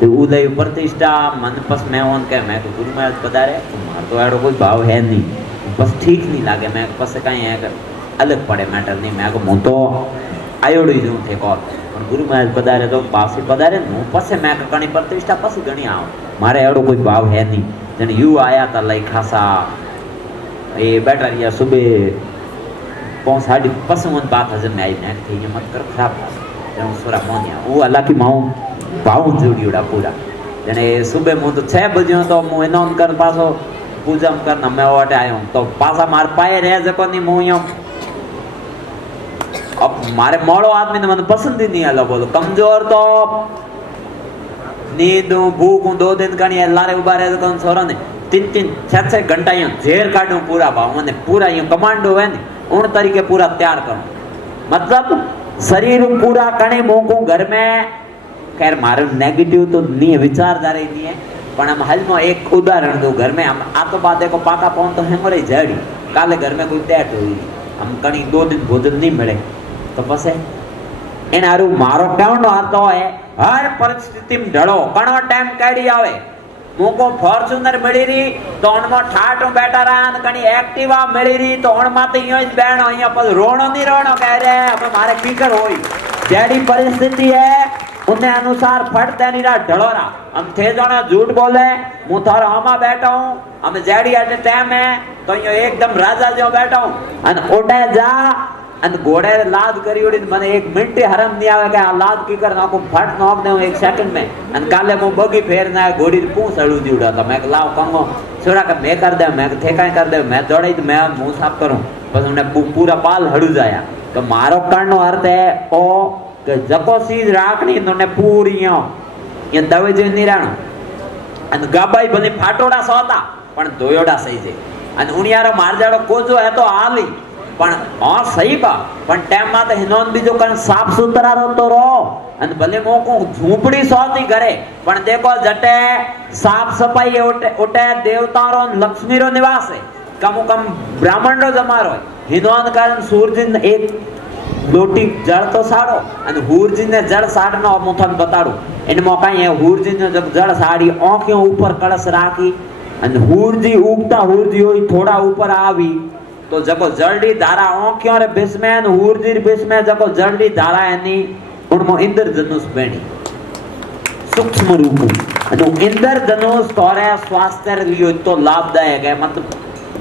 तो उदय प्रतिष्ठा मन पस मैं ओन के मैं तो गुरु महाराज पधारे मार तो एडो कोई भाव है नहीं बस ठीक नहीं लागे मैं पस कहीं है अलग पड़े मैटर नहीं मैं को मु तो आयोड़ी दूं थे कॉल और गुरु महाराज पधारे तो पासी पधारे नु पसे मैं कणी प्रतिष्ठा पसी गणी आऊं मारे एडो कोई भाव है नहीं जने यू आया था लई खासा ये बैठा रिया सुबह 5:30 पस मन बात हजम में आई मैं थी मत कर खराब जने सुरा मोनिया वो अल्लाह की माऊ भाव जोड़ीड़ा पूरा जने सुबह मु तो 6 बजे तो मु एनोन कर पासो पूजा करना मैं ओटे आयो तो पासा मार पाए रह जको नहीं मु यो अब मारे मोड़ो आदमी ने मन पसंद ही नहीं आलो बोलो कमजोर तो नींद भूख 2 दिन कणी लारे उबा रहे तो छोरा ने 3-3 6-6 घंटा यो झेर काढूं पूरा भाव ने पूरा यो कमांडो है ने उन तरीके पूरा तैयार करूं मतलब शरीर पूरा कणे मोको घर में खैर मारो नेगेटिव तो नहीं विचार जा रही नहीं है पण हम हाल में एक उदाहरण दो, घर में हम आ तो बात देखो पाका पौन तो हेमो रही जड़ी, काले घर में कोई डेट हुई, हम कहीं 2 दिन भोजन नहीं मिले तो बस है इन हारू मारो कहनो आतो है हर परिस्थिति में ढळो घणो टाइम काढी आवे मुको फॉर्च्यूनर मिली री तो उनमो ठाट में बैठा रहा कणी एक्टिवा मिली री तो उन माते यो ज बेणो अहिया पर रोणो नहीं रोणो कह रे अब मारे पीकर होई जेडी परिस्थिति है उन्ने अनुसार फट तेनी रा ढळोरा हम थे जणो झूठ बोले मु थारो हमा बैठा हूं हम जेडी अटे टाइम है तो यो एकदम राजा जो बैठा हूं अन ओटे जा अन घोड़े लाद करी उड़ी मने 1 मिनट हरम नहीं आवे के आ लाद की कर नाको फट नोक दे 1 सेकंड में अन काले मु बगी फेर ना घोड़ी पूंछ अड़ू दी उड़ा तो मैं लाव कंगो छोड़ा के मैं कर दे मैं ठेका कर दे मैं दौड़ी तो मैं मुंह साफ करूं बस उन्हें पूरा बाल हड़ू जाया तो मारो करनो अर्थ है ओ के जको चीज राखनी ने पूरी ये दवे जो निराणो अन गाबाई बनी फाटोड़ा सोता पण दोयोड़ा सही जे अन उनियारो मारजाड़ो कोजो है तो आली पण हां सही बा पण टाइम मा तो हिनोन बीजो कन साफ सुथरा रहतो रो अन भले मोको झूपड़ी सोती करे पण देखो जटे साफ सफाई ओटे ओटे देवताओं रो लक्ष्मी रो निवास है कम कम ब्राह्मण रो जमारो हिनोन कारण सूरज एक लोटी जड़ तो साड़ो अन हूरजी ने जड़ साड़नो मुथन बताड़ो इन मौका है हूरजी ने जब जड़ साड़ी आंखों ऊपर कलश राखी अन हूरजी उगता हूरजी होई थोड़ा ऊपर आवी तो जको जल्दी धारा आंखों रे बिस्मेन हूरजी रे बिस्मे जको जल्दी धारा एनी उनमो इंद्रधनुष बेणी सूक्ष्म रूप अन इंद्रधनुष तोरे स्वास्थ्य रे लियो तो लाभदायक है मतलब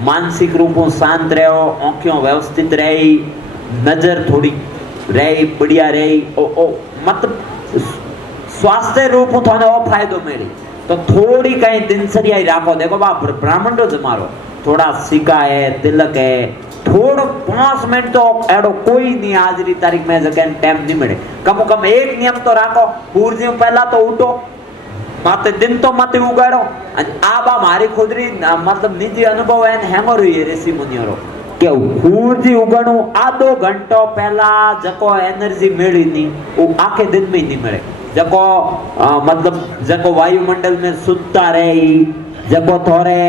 मानसिक रूपों शांत रहो आंखों व्यवस्थित रही नजर थोड़ी रही बढ़िया रही ओ मतलब स्वास्थ्य रूप थाने ओ फायदो मिली तो थोड़ी कहीं दिनचर्या ही राखो देखो बा ब्राह्मण रो जमारो थोड़ा सिक्का है तिलक है थोड़ो 5 मिनट तो एडो कोई नहीं आज री तारीख में जगह टाइम नहीं मिले कम कम एक नियम तो राखो पूर्जी पहला तो उठो माते दिन तो मत उगाड़ो आबा मारी खुदरी मतलब निजी अनुभव है हेमो रही ऋषि मुनियो के सूरज उगणु आधो घंटो पहला जको एनर्जी मिली नी वो आखे दिन में नहीं मिले जको मतलब जको वायुमंडल में शुद्धता रही जको थोड़े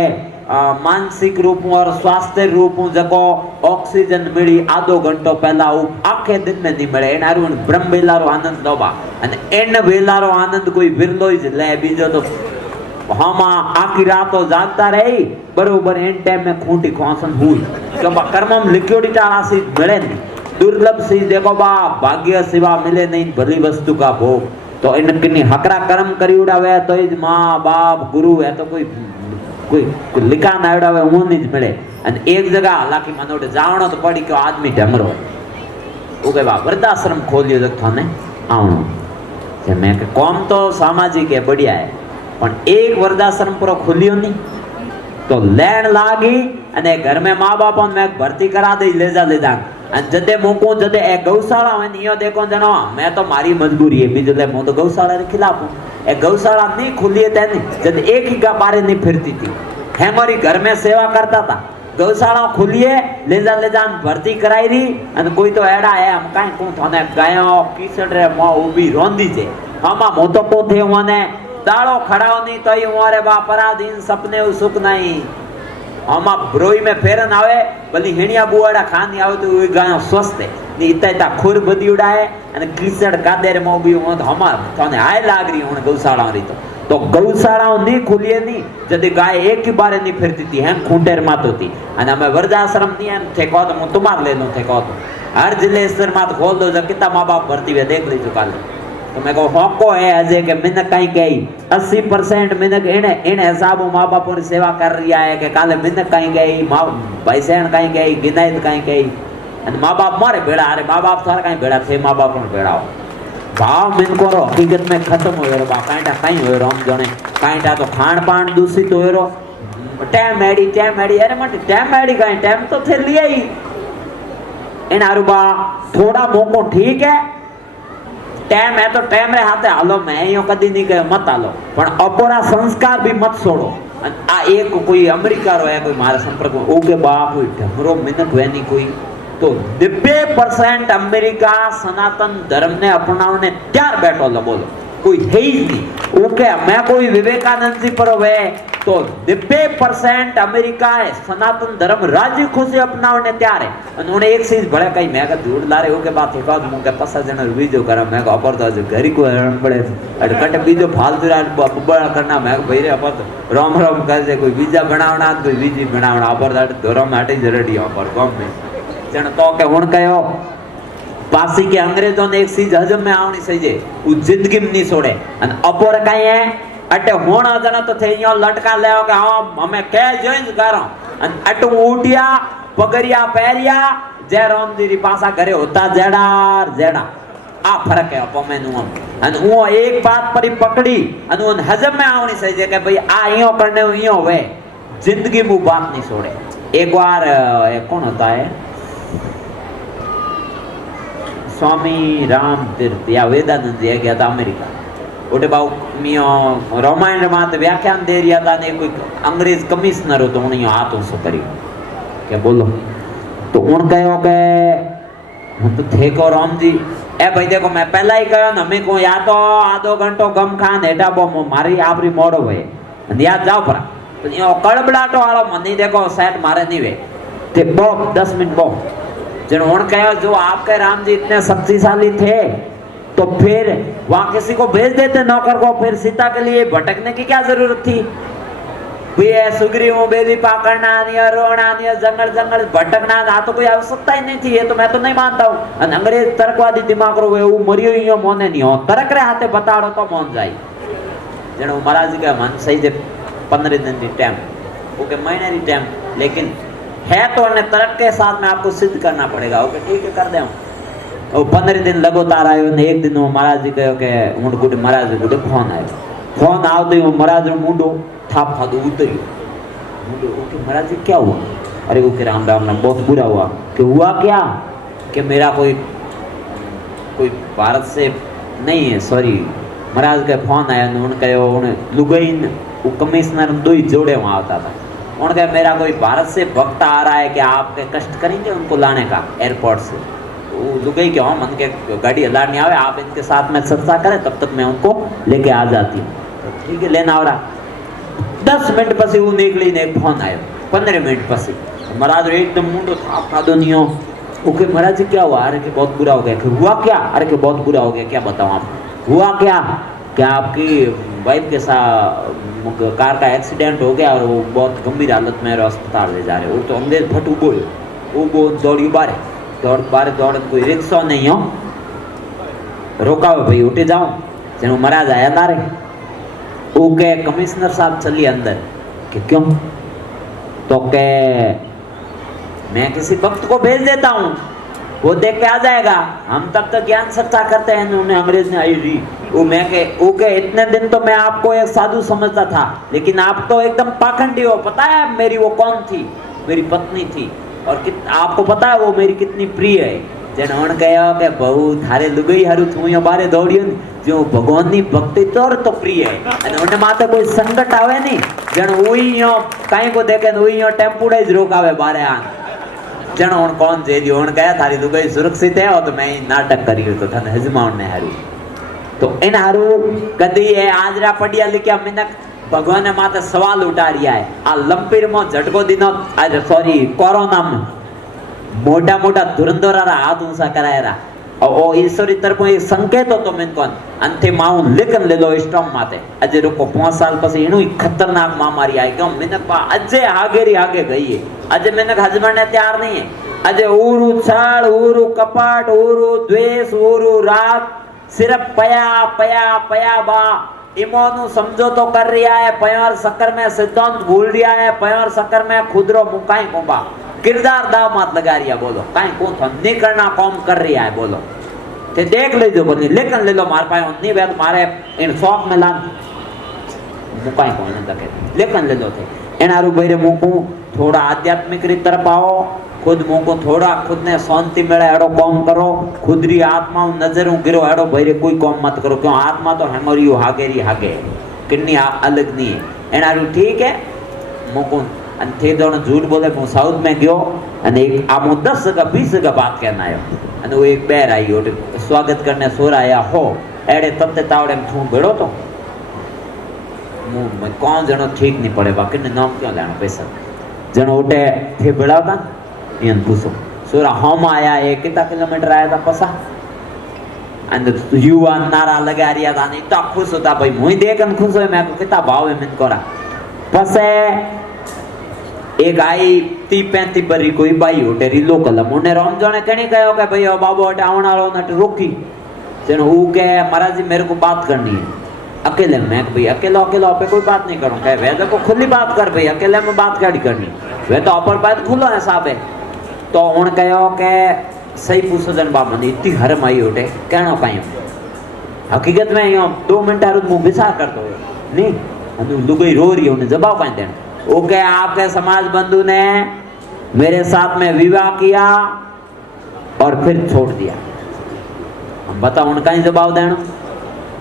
मानसिक रूप और स्वास्थ्य रूप जको ऑक्सीजन मिली आधो घंटो पहला वो आखे दिन में नहीं मिले एन आरु ब्रह्म वेलारो आनंद लोबा अने एन वेलारो आनंद कोई विरलो ही ले बीजो तो हमा आखी रात तो जागता रही बरोबर एन टाइम में खूंटी खोसन हुई क्यों कर्मम लिखियोड़ी टाला सी मिले नहीं दुर्लभ सी देखो बा भाग्य सिवा मिले नहीं भली वस्तु का भोग तो इन किन्नी हकरा कर्म करी उड़ावे तो इज माँ बाप गुरु है तो कोई लिखा ना उड़ावे वो नहीं मिले अन एक जगह हालांकि मनोड़े जावणो तो पड़ी क्यों आदमी ढमरो वो के बा वृद्धाश्रम खोलियो तो थाने आवणो जे मैं के कौम तो सामाजिक है बढ़िया है पण एक वृद्धाश्रम पूरा खुलियो नहीं तो लैन लागी अने घर में माँ बाप मैं भर्ती करा दे ले जा जदे मुको जदे ए गौशाला में नियो देखो जनो मैं तो मारी मजबूरी है बीजो ले मु तो गौशाला के खिलाफ हूं ए गौशाला नहीं खुली है तेने जद एक ही का बारे नहीं फिरती थी हमारी घर में सेवा करता था गौशाला खुली है ले जा भर्ती कराई री अने कोई तो एड़ा है हम काई को थाने गायो कीसड़ रे मो उबी रोंदी छे हमा मो तो को थे वने दाड़ो खड़ाओ नहीं तो ही हमारे बापरा दिन सपने सुख नहीं हमा ब्रोई में फेरन आवे भली हिणिया बुआड़ा खानी आवे तो वे गायो स्वस्थ है नी इता खुर बदी उड़ाए अने कीचड़ कादेर मो भी हो तो हमा थाने आए लाग रही हुन गौशाला री तो गौशाला नहीं खुली नहीं जदे गाय एक ही बारे नहीं फिरती थी हम खूंटेर मातो थी अने हमें वृद्धाश्रम नहीं हम थे को तो मु तुम्हार ले लो थे को तो हर जिले स्तर मात खोल दो जब कितना माँ बाप भर्ती वे देख लीजिए काले तो मैं को होको है अजय के मिनक कहीं कही 80% मिनक इन हिसाब माँ बाप की सेवा कर रही है कि काले मिनक कहीं गई माँ भाई सहन कहीं गई गिनायत कहीं गई माँ बाप मारे बेड़ा अरे माँ बाप सारा कहीं बेड़ा थे माँ बाप बेड़ा हो भाव मिन को हकीकत में खत्म हो रो बा कांटा कहीं हो रो हम जने कांटा तो खान पान दूषित हो रो टाइम एडी अरे मत टाइम एडी कहीं टाइम तो थे लिया ही इन आरुबा थोड़ा मोको ठीक है टाइम है तो टाइम रे हाथे हालो मैं यो कदी नहीं कहे मत हालो पण अपोरा संस्कार भी मत छोड़ो आ एक कोई अमेरिका रो है कोई मारा संपर्क में ओके बाप कोई ढमरो मिनट वेनी कोई तो 90% अमेरिका सनातन धर्म ने अपनावने त्यार बैठो लो बोलो कोई है ही नहीं। ओके मैं कोई विवेकानंद जी पर वे तो 90% अमेरिका है सनातन धर्म राजी खुशी अपनावने तैयार है। उन्होंने एक चीज बड़े कही मैं का झूठ ला रहे हो के बात एकाद मुंह के पसा जन बीजो करा मैं को अपर तो घर को हरण पड़े अटकट बीजो फालतू रात बबड़ा करना मैं भाई रे अपर राम राम कर दे कोई बीजा बनावना कोई बीजी बनावना अपर दाट धर्म हटे जरडी अपर कम में जन तो के हुन कयो पासी के अंग्रेजों ने एक चीज हजम में आवनी सही है वो जिंदगी में नहीं छोड़े अन अपर काई है अटे होना जना तो थे यो लटका ले के हां हमें कह जोइन करो अन अटू उठिया पगरिया पैरिया जय राम जी री पासा घरे होता जेडार जेडा आ फर्क है अपो में नु अन वो एक बात पर ही पकड़ी अन उन हजम में आवनी सही है कि भाई आ यो करने यो वे जिंदगी में बात नहीं छोड़े। एक बार कौन होता है स्वामी राम तीर्थ या वेदानंद जी गया था अमेरिका ओटे बाऊ मियो रामायण मात व्याख्यान दे रिया था ने कोई अंग्रेज कमिश्नर हो तो उन्हें हाथ उस करी क्या बोलो तो उन कहो के हम तो थे को राम जी ए भाई देखो मैं पहला ही कहो ना मैं को या तो आधो घंटो गम खान हेटा बो मारी आपरी मोड़ो वे याद जाओ पर तो यो कड़बड़ाटो वालो मनी देखो सेट मारे नहीं वे ते बो 10 मिनट बो जन उन कहो जो आपके राम जी इतने शक्तिशाली थे तो फिर वहां किसी को भेज देते नौकर को फिर सीता के लिए भटकने की क्या जरूरत थी भैया सुग्रीव बेली पाकड़ना नहीं रोना नहीं जंगल जंगल भटकना आ तो कोई आवश्यकता ही नहीं थी। ये तो मैं तो नहीं मानता हूँ अंग्रेज तर्कवादी दिमाग रो वे मरियो ही मोने नहीं हो तर्क रे हाथे बताड़ो तो मोन जाए जन महाराज का मन सही जे 15 दिन की टाइम ओके महीने की टाइम लेकिन है तो तर्क के साथ में आपको सिद्ध करना पड़ेगा। ओके ठीक है कर दे और 15 दिन लगातार आयो ने एक दिन वो महाराज जी कहो के मुंड गुड महाराज गुड फोन आयो फोन आवते वो महाराज रो मुंडो थाप खादो उतरियो मुंडो ओके महाराज जी क्या हुआ अरे ओके राम राम राम बहुत बुरा हुआ कि हुआ क्या कि मेरा कोई भारत से नहीं है सॉरी महाराज का फोन आया उन्होंने कहो उन्हें लुगाइन वो कमिश्नर दो ही जोड़े वहाँ आता था उन्होंने कहा मेरा कोई भारत से भक्त आ रहा है कि आपके कष्ट करेंगे उनको लाने का एयरपोर्ट से लुगाई क्या मन के गाड़ी हला नहीं आवे आप इनके साथ में चर्चा करें तब तक मैं उनको लेके आ जाती हूँ तो ठीक है लेना हो रहा 10 मिनट पसी वो निकली ने फोन आयो 15 मिनट पसी महाराज एकदम मुंडो थाप खादो नहीं हो ओके महाराज जी क्या हुआ अरे कि बहुत बुरा हो गया कि हुआ क्या अरे कि बहुत बुरा हो गया क्या बताऊँ आप हुआ क्या आपकी वाइफ के साथ कार का एक्सीडेंट हो गया और वो बहुत गंभीर हालत में अस्पताल ले जा रहे वो तो अंग्रेज फट उबो दौड़ी बारे दौड़ कोई रिक्शा नहीं हो रोका भाई उठे जाओ जन महाराज आया ना रे ओके कमिश्नर साहब चलिए अंदर कि क्यों तो के मैं किसी भक्त को भेज देता हूँ वो देख के आ जाएगा हम तब तक ज्ञान चर्चा करते हैं उन्हें अंग्रेज ने आई री वो मैं के ओके इतने दिन तो मैं आपको एक साधु समझता था लेकिन आप तो एकदम पाखंडी हो पता है मेरी वो कौन थी मेरी पत्नी थी और आपको पता है वो मेरी कितनी प्रिय है जन उन कहो के बहु थारे लुगई हारू थूयो बारे दौड़ियो जो भगवान नी भक्ति तो प्रिय है અને ઉને માથે કોઈ સંકટ આવે નહીં જણ ઓઈ યો કાઈ को देखे ओई यो टेम्पूडे ज रोकावे बारे आ जण उन कौन जे दी उन कहा थारी लुगई सुरक्षित है और तो मैं नाटक करियो तो थने हजमाउन ने हारू तो इन हारू कदी है आजरा पडिया लिखया मिनक भगवान ने माथे सवाल उठा रिया है आ लंपीर मो झटको दिनो आज सॉरी कोरोना में मोटा मोटा धुरंधरा हाथ ऊंचा करायरा और ईश्वरी तरफ एक संकेत तो मैं कौन अंते माउ लेकिन ले लो स्टॉम माते अजे रुको 5 साल पसी इनु खतरनाक महामारी आई क्यों मिनक पा अजे आगेरी आगे गई है अजे मिनक हजमन ने तैयार नहीं है अजे ऊरू छाड़ ऊरू कपाट ऊरू द्वेष ऊरू राग सिर्फ पया पया पया बा इमोनु समझो तो कर रिया है पयोर शक्कर में सिद्धांत भूल रिया है पयोर शक्कर में खुदरो मुकाई कोबा किरदार दाव मत लगा रिया बोलो काई को थन्नी करना काम कर रिया है बोलो ते देख ले जो बोली लेकिन ले लो मार पाए उन्नी वे मारे इन शौक में लान मुकाई को न तके लेकिन ले लो थे एनारू बहिरे मुकू थोड़ा आध्यात्मिक री तरफ आओ खुद मुको थोड़ा खुद ने शांति मिले एड़ो काम करो खुद री आत्मा नजरों गिरो एड़ो बहिरे कोई काम मत करो क्यों आत्मा तो हेमरियो हागेरी हागे किन्नी अलग नहीं है एनारू ठीक है मुको અને તે દોણ झूठ बोले હું સાઉથ में ગયો અને એક આમો 10 જગા 20 જગા બાત कहना आयो અને वो एक बैर आई और स्वागत करने सोर आया हो एड़े तत्ते तावड़े में थूं बेड़ो तो मैं कौन जनो ठीक नहीं पड़े बाकी ने नाम क्यों लेना पैसा जनो उठे थे बेड़ा था इन पूछो सोरा हम आया एक कितना किलोमीटर आया था पसा अंदर युवा नारा लगा रिया था नहीं तो खुश होता भाई मुझे देखन खुश हो मैं को कितना भाव है मैंने करा पसे एक आई 30-35 बरी कोई बाई होटेरी लोकल मुने राम जाने कणी कहो के भाई बाबू हटे आवन वालो नट रोकी जन हु के महाराज जी मेरे को बात करनी है अकेले मैं भाई अकेला अकेला पे कोई बात नहीं करूं कहे वे देखो खुली बात कर भाई अकेले में बात क्या करनी वे तो अपर बात खुलो है साहब है तो उन कहो के सही पूछो जन बाबा ने इतनी हरम आई होटे कहना पाई हकीकत में यो 2 मिनट रुक मुंह बिसार कर दो नहीं हम लुगाई रो रही है उन्हें जवाब पाए देना ओके आपके समाज बंधु ने मेरे साथ में विवाह किया और फिर छोड़ दिया हम बताओ उनका ही जवाब देना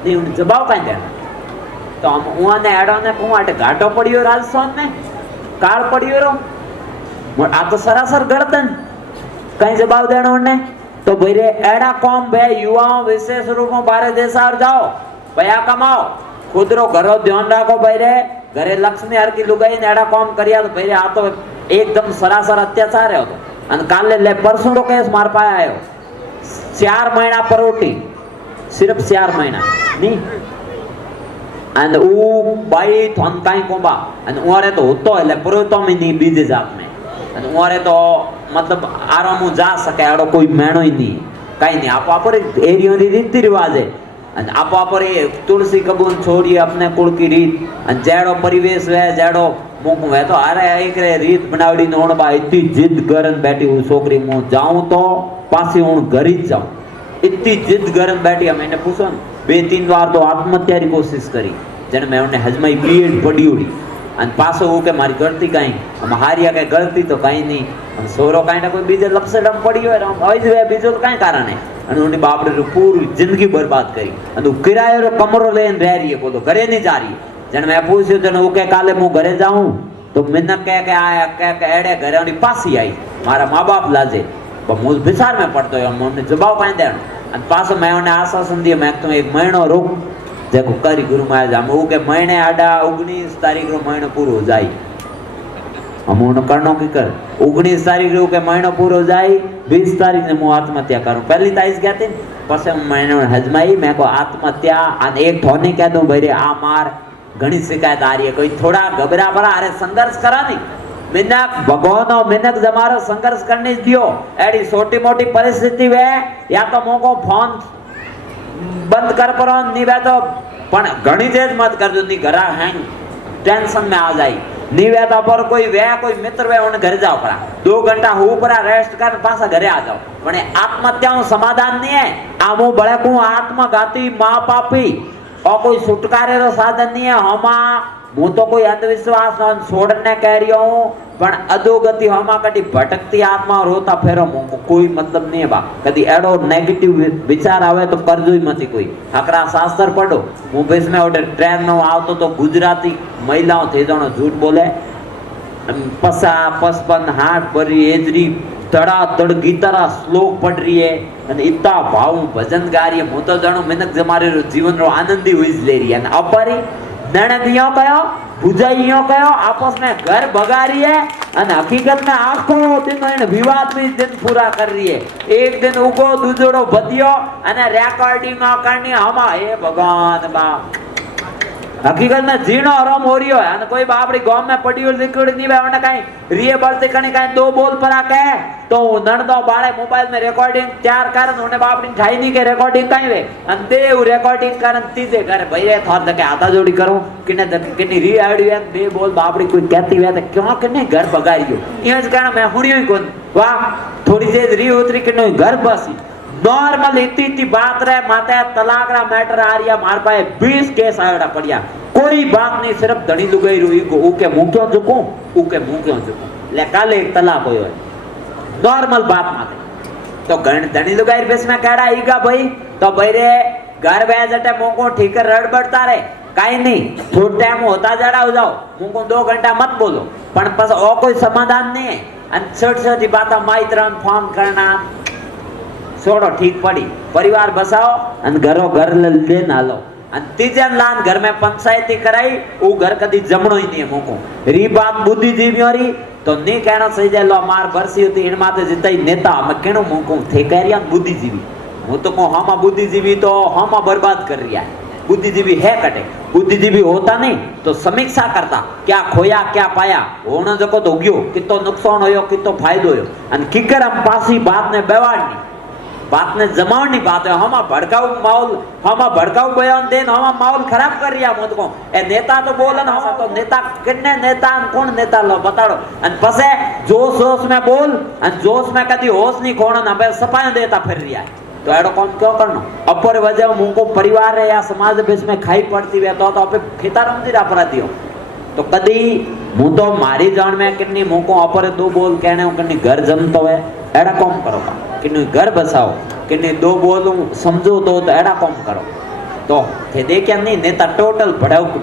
नहीं उन्हें जवाब कहीं देना तो हम वहां ने एडो ने कुआटे घाटो पड़ियो राजस्थान में काल पड़ियो रो आ तो सरासर गर्दन कहीं जवाब देना उन्हें तो भैरे एडा कौम बे युवाओं विशेष रूप में बाहर देश और जाओ भैया कमाओ खुद रो घरों ध्यान रखो भैरे घरे लक्ष्मी हर की लुगाई ने एडा कौम करिया तो भैरे आ तो एकदम सरासर अत्याचार है तो अन काले ले परसों रो केस मार पाया आयो 4 महीना परोटी सिर्फ 4 महीना नहीं and ऊ बाई थन काई कोबा and उरे तो होतो है ले पुरो तो में नहीं बीजे जात में and उरे तो मतलब आराम जा सके एडो कोई मेणो ही नहीं काई नहीं आप पर एरियो री रीति रिवाज है and आप पर तुलसी कबून छोड़ी अपने कुल की रीत and जेड़ो परिवेश वे जेड़ो मुंह वे तो अरे एक रे रीत बनावड़ी नोण बा इतनी जिद करन बैठी हूं छोकरी मु जाऊं तो पासी हूं घर ही जाऊं इतनी जिद करन बैठी मैंने पूछो 2-3 बार तो आत्महत्या की कोशिश करी जन मैं उन्हें हजमाई बीएड पढ़ी उड़ी अन पासो हो के मारी गलती कहीं हम हारिया के गलती तो कहीं नहीं हम सोरो कहीं ना कोई बीजे लपसडम पड़ी हो हम आज वे बीजो तो कहीं कारण है अन उन्हें बाप रे पूरी जिंदगी बर्बाद करी अन किराए रो कमरो लेन रह रही है बोलो घरे नहीं जा रही जन मैं पूछियो जन वो के काले मु घरे जाऊं तो मैंने कह के आया कह के एड़े घरे उनी पासी आई मारा माँ बाप लाजे पर मुझ बिसार में पड़तो है हमने जवाब कहीं देन अन पासो मैं उन्हें आश्वासन दिया मैं तो 1 महीनो रुक देखो करी गुरु महाराज हम वो के महीने आडा 19 तारीख रो महीनो पूरो हो जाई हम उन करनो की कर 19 तारीख रो के महीनो पूरो हो जाई 20 तारीख ने मु आत्महत्या करूं पहली तारीख कहते पसे महीनो हजमाई मैं को आत्महत्या अन एक थोने कह दूं भई आ मार घणी शिकायत आ रही है कोई थोड़ा घबरा पड़ा अरे संघर्ष करा नहीं मिनक भगवान और मिनक जमारो संघर्ष करने दियो एडी छोटी मोटी परिस्थिति वे या तो मोको फोन बंद कर परो नहीं वे तो पण घणी तेज मत कर जो नहीं घरा हैंग टेंशन में आ जाई नहीं वे तो पर कोई वे कोई मित्र वे उन घर जाओ पड़ा 2 घंटा हो पड़ा रेस्ट कर पासा घरे आ जाओ पण आत्महत्याओं समाधान नहीं है आमो बड़े को आत्मघाती मां पापी और कोई छुटकारे रो साधन नहीं है हमा मु तो कोई अंधविश्वास छोड़ने कह रही हूं पण अधोगति हमा कदी भटकती आत्मा रोता फेरो मुको कोई मतलब नहीं है बा कदी एडो नेगेटिव विचार आवे तो करजो ही मती कोई हकरा शास्त्र पढ़ो मु बेस में ओडे ट्रेन में आवतो तो गुजराती महिलाओं थे जणो झूठ बोले पसा 55 हाथ भरी एजरी तड़ा तड़ गीतारा श्लोक पढ़ रही है અને इतना भाव भजन गा रही है मु तो जानो मिनक जमारे जीवन रो आनंद ही हुई ले रही है અને અપરી નણદિયો કયો ભુજાઈયો કયો आपस में घर भगा रही है અને हकीकत में आखो दिन इन विवाद में दिन पूरा कर रही है एक दिन उगो दूजोड़ो बदियो અને रेकॉर्डिंग करनी हमा हे भगवान बाप हकीकत में जीणो आराम हो रही है कोई बापड़ी गांव में पड़ी हुई लिक्विड नहीं है उन्हें कहीं रिए बरते कहीं कहीं 2 बोल परा कहे तो नणदो बाळे मोबाइल में रिकॉर्डिंग तैयार कर उन्हें बापड़ी ठाई नहीं के रिकॉर्डिंग कहीं वे अन दे रिकॉर्डिंग करन तीजे करे भई रे थोर तक हाथा जोड़ी करो किने किने री आईडी है दे बोल बापड़ी कोई कहती है तो क्यों किने घर बगाड़ियो ये कहना मैं हुड़ियो ही कोन वाह थोड़ी देर री उतरी किने घर बसी नॉर्मल इतनी बात रहे माते तलाक रा मैटर आ रिया मार पाए 20 केस आयोड़ा पड़िया कोई बात नहीं सिर्फ धड़ी लुगाई रुई को ऊके मुंह क्यों चुको ऊके मुंह क्यों चुको ले काले एक तलाक होयो नॉर्मल बात माते तो धड़ी लुगाई बेस में कहड़ा ईगा भाई तो भाई रे घर वे जटे मुंह को ठीक रड़ बढ़ता रहे काई नहीं थोड़ा टाइम होता जड़ा हो जाओ मुंह को 2 घंटा मत बोलो पण बस और कोई समाधान नहीं है अन छोटी छोटी बात माइत्रन फोन करना છોડો ઠીક પડી परिवार बसाओ અને घरो घर लेन हालो અને तीजे लान घर में पंचायती कराई वो घर कदी जमणो ही नहीं मोको री बात बुद्धिजीवी री तो नहीं कहना सही जाए लो मार भरसी होती इन माते जितई नेता मैं कहनो मोको थे करिया बुद्धिजीवी वो तो को हम बुद्धिजीवी तो हम बर्बाद कर रिया है बुद्धिजीवी है कटे बुद्धिजीवी होता नहीं तो समीक्षा करता क्या खोया क्या पाया होना जको तो गयो कितो नुकसान होयो कितो फायदो होयो અને કિકર આમ પાસી बात ने बेवाड़नी बात ने जमावनी बात है हम भड़काऊ बयान देन हम माहौल खराब कर रिया मत को ए नेता तो बोलन हम तो नेता कितने नेता कौन नेता लो बताड़ो अन पसे जोश जोश में बोल अन जोश में कदी होश नहीं खोण ना बे सफाई देता फिर रिया है तो एडो कौन क्यों करनो अपर वजह मुको परिवार रे या समाज बेस में खाई पड़ती वे तो अपे खेतारम दी अपराधी हो तो कदी मु तो मारी जान में कितनी मुको अपर दो बोल कहने कितनी घर जमतो है एडा कौन करो कितनी घर बसाओ कितनी दो बोलूं समझो तो एडा कौन करो तो थे देखिया नहीं नेता टोटल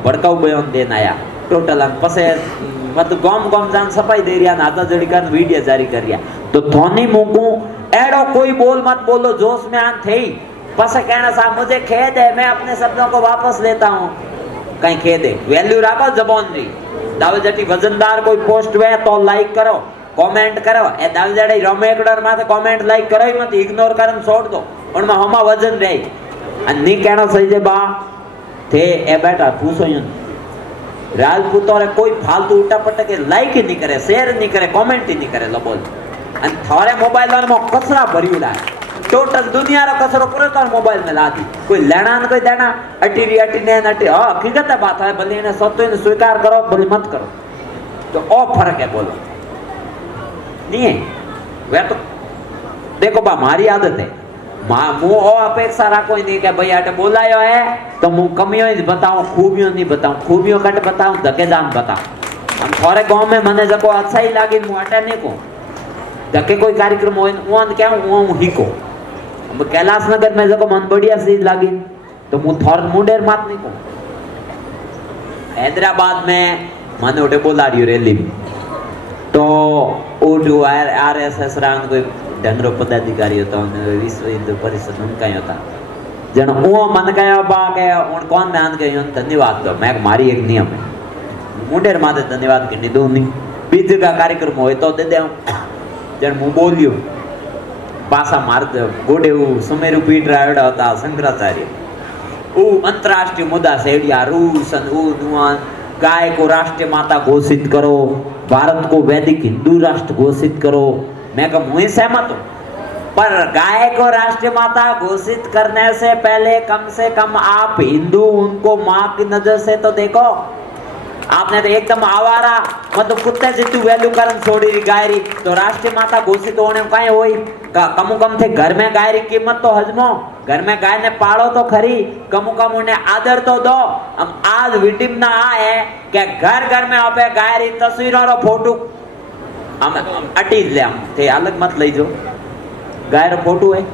भड़काऊ बयान देन आया टोटल अन पसे मतलब गांव गांव जान सफाई दे रिया नाता जड़ी कर वीडियो जारी कर रिया तो थोनी मुको एडो कोई बोल मत बोलो जोश में आन थे पसे कहना सा मुझे खेद है मैं अपने शब्दों को वापस लेता हूँ कहीं खेद है वैल्यू रखो जबान री दावे जटी वजनदार कोई पोस्ट वे तो लाइक करो कमेंट करो ए दावे जड़ी रोमेकडर माथे कमेंट लाइक करो मत इग्नोर करन छोड़ दो उनमें हमा वजन रे अन नी कहना सही जे बा थे ए बेटा पूछो यूं राजपूतों रे कोई फालतू उल्टा पट्टा के लाइक ही नहीं करे शेयर नहीं करे कमेंट ही नहीं करे लो बोल अन थारे मोबाइल में कचरा भरियोड़ा है टोटल दुनिया रो कचरो पूरा तार मोबाइल में ला दी कोई लेना न कोई देना अटी ने अटी हां हकीकत है बात है भले ने सत्य ने स्वीकार करो भले मत करो तो ओ फर्क है बोलो नहीं है वे तो देखो बा मारी आदत है मु ओ अपेक्षा राखो नहीं कि भाई आटे बोलायो है तो मु कमियों ही बताऊं खूबियों नहीं बताऊं खूबियों कट बताऊं धके जान बताऊं हम थोड़े गांव में मने जको अच्छा ही लागी मु अटे नहीं को धके कोई कार्यक्रम हो ओन क्या हूं हिको कैलाश नगर में जको मन बढ़िया चीज लागी तो मु थोर मुंडेर मात नहीं को हैदराबाद में मने उठे बोला रही रैली में तो ओडू आरएसएस रान कोई ढंगरो पदाधिकारी होता है विश्व हिंदू परिषद उनका ही होता जन ओ मन कयो बा के उन कौन ध्यान के धन्यवाद दो मैं मारी एक नियम है मुंडेर माते धन्यवाद के दो नहीं बीज का कार्यक्रम हो तो दे दे जन मु बोलियो पासा मार गोडे सुमेरु पीठ रायड़ा होता शंकराचार्य ओ अंतरराष्ट्रीय मुद्दा सेडिया रूस नुआन गाय को राष्ट्रीय माता घोषित करो भारत को वैदिक हिंदू राष्ट्र घोषित करो मैं कहा मुझे सहमत हूँ पर गाय को राष्ट्रीय माता घोषित करने से पहले कम से कम आप हिंदू उनको माँ की नजर से तो देखो आपने तो एकदम आवारा मतलब कुत्ते जितनी वैल्यू करन छोड़ी रही गाय री तो राष्ट्रीय माता घोषित होने में कहीं होई कम थे घर में गाय री कीमत तो हजमो घर में गाय ने पालो तो खरी कम उन्हें आदर तो दो हम आज विडिमना आ है कि घर घर में आपे गाय री तस्वीरों रो फोटो हम अटी ले हम थे अलग मत ले जो गाय रो फोटो है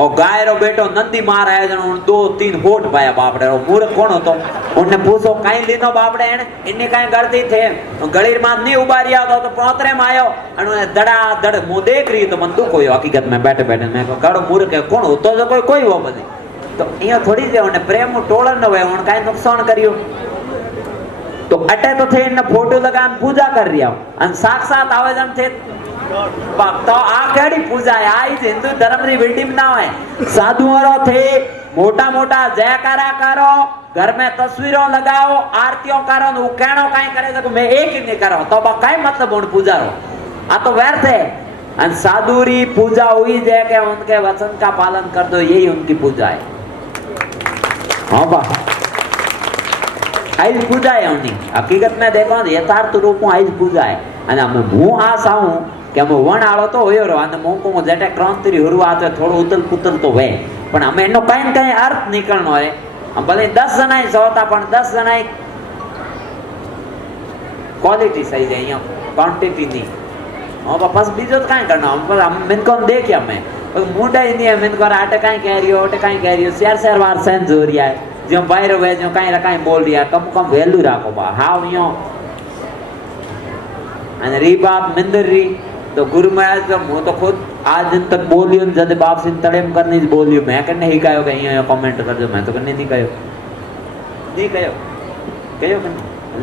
और गाय रो बेटो नंदी मार आया जन 2-3 होठ पाया बापड़े रो मूर्ख कोण होतो उन्हें पूछो कहीं लीनो बापड़े इन्ने कहीं गलती थे गलीर में नहीं उबारिया तो पोतरे में आयो और दड़ा दड़ मुंह देख रही तो मन दुख होयो हकीकत में बैठे बैठे मैं कड़ो मूर्ख है कोण होतो जो कोई वो बने तो इया थोड़ी जे उन्हें प्रेम टोलन न होए उन काई नुकसान करियो तो अटे तो थे इन फोटो लगान पूजा कर रिया अन साक्षात आवेदन थे तो आ केड़ी पूजा है आई हिंदू धर्म री बिल्डिंग ना है साधुओं थे मोटा मोटा जयकारा करो घर में तस्वीरों लगाओ आरतियों करो उ कहणो काई करे तो मैं एक ही नहीं करो तो बा काई मतलब उन पूजा रो आ तो व्यर्थ है अन साधु री पूजा हुई जे के उनके वचन का पालन कर दो यही उनकी पूजा है हां बा आज पूजा है उनकी हकीकत में देखो यथार्थ रूप में आज पूजा है અને હું આ સાઉ કે અમે વણ આળો તો હોયો રો અને મોકો જેટે ક્રાંતિ રી શરૂઆત થોડો ઉતલ પુતલ તો વે પણ અમે એનો કાઈ ને કાઈ અર્થ નીકળનો હે ભલે 10 જણા સોતા પણ 10 જણા क्वालिटी सही है यहाँ क्वांटिटी नहीं हां बस बीजो तो काई करना हम मेन को देखिया मैं मुंडा ही नहीं है मेन को आटे काई कह रही हो आटे काई कह रही हो शेर शेर वार सेंस हो रिया है जो बाहर वे जो काई काई बोल रिया कम कम वैल्यू राखो बा हाउ यो અને રી બાપ મંદિર રી तो गुरु महाराज तो मु तो खुद आज दिन तक बोलियो जद बाप सिंह तड़ेम करनी बोलियो मैं कने ही कहो कहीं कमेंट कर दो मैं तो कने नहीं कहो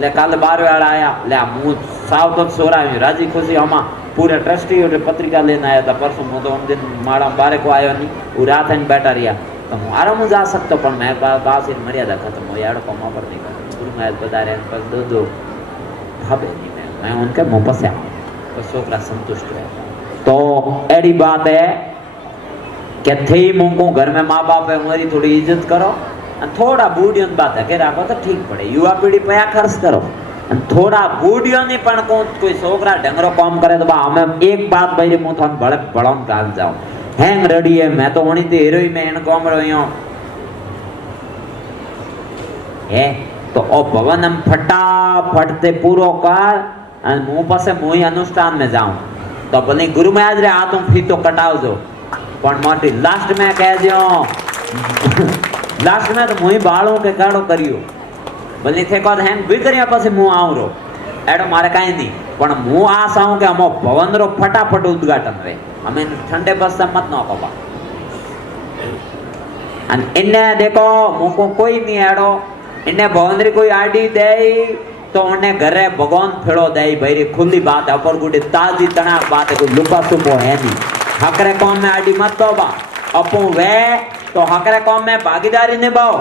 ले कल 12 वाला आया ले मुंह साव तक सोरा राजी खुशी हमा पूरे ट्रस्टी और पत्रिका लेने आया था परसों मुझे तो हम दिन माड़ा 12 को आयो नहीं वो रात है बैठा रिया तो हूँ आराम जा सकता पर मैं बात से मर्यादा खत्म हो यार कमा पर नहीं कर गुरु महाराज बता रहे हैं पर दो हबे नहीं मैं उनके मुंह पर से तो छोकरा संतुष्ट है तो ऐडी बात है कि थे मुंको घर में माँ बाप है हमारी थोड़ी इज्जत करो थोड़ा बूढ़ियों बात है कि राखो तो ठीक पड़े युवा पीढ़ी पया खर्च करो थोड़ा बूढ़ियों नहीं पण कोई छोकरा ढंगरो काम करे तो बा हमें एक बात भाई मुंह थान भड़क भड़म काल जाओ हैंग रेडी है मैं तो होनी थी हीरोइन में इन काम रही हूं है तो ओ भवन हम फटाफट ते पूरो कर और मुंह पर से मुंह अनुष्ठान में जाऊं तो भले गुरु महाराज रे आ तुम फी तो कटाव जो पण मोटी लास्ट में कह दियो लास्ट में तो मुंह बालों के काड़ो करियो भले थे को हैंग भी करिया पासे मुंह आऊं रो एडो मारे काई नहीं पण मुंह आस आऊं के हमो भवन रो फटाफट उद्घाटन रे हमें ठंडे बस से मत न कबा अन इन्ने देखो मुको कोई नहीं एडो इन्ने भवनरी कोई आईडी दे तो उन्हें घरे भगवान फेड़ो दे भाई खुली बात है पर गुडी ताजी तना बात है कोई लुका सुपो है नहीं हकरे कौन में आईडी मत तो बा अपो वे तो हकरे कौन में भागीदारी निभाओ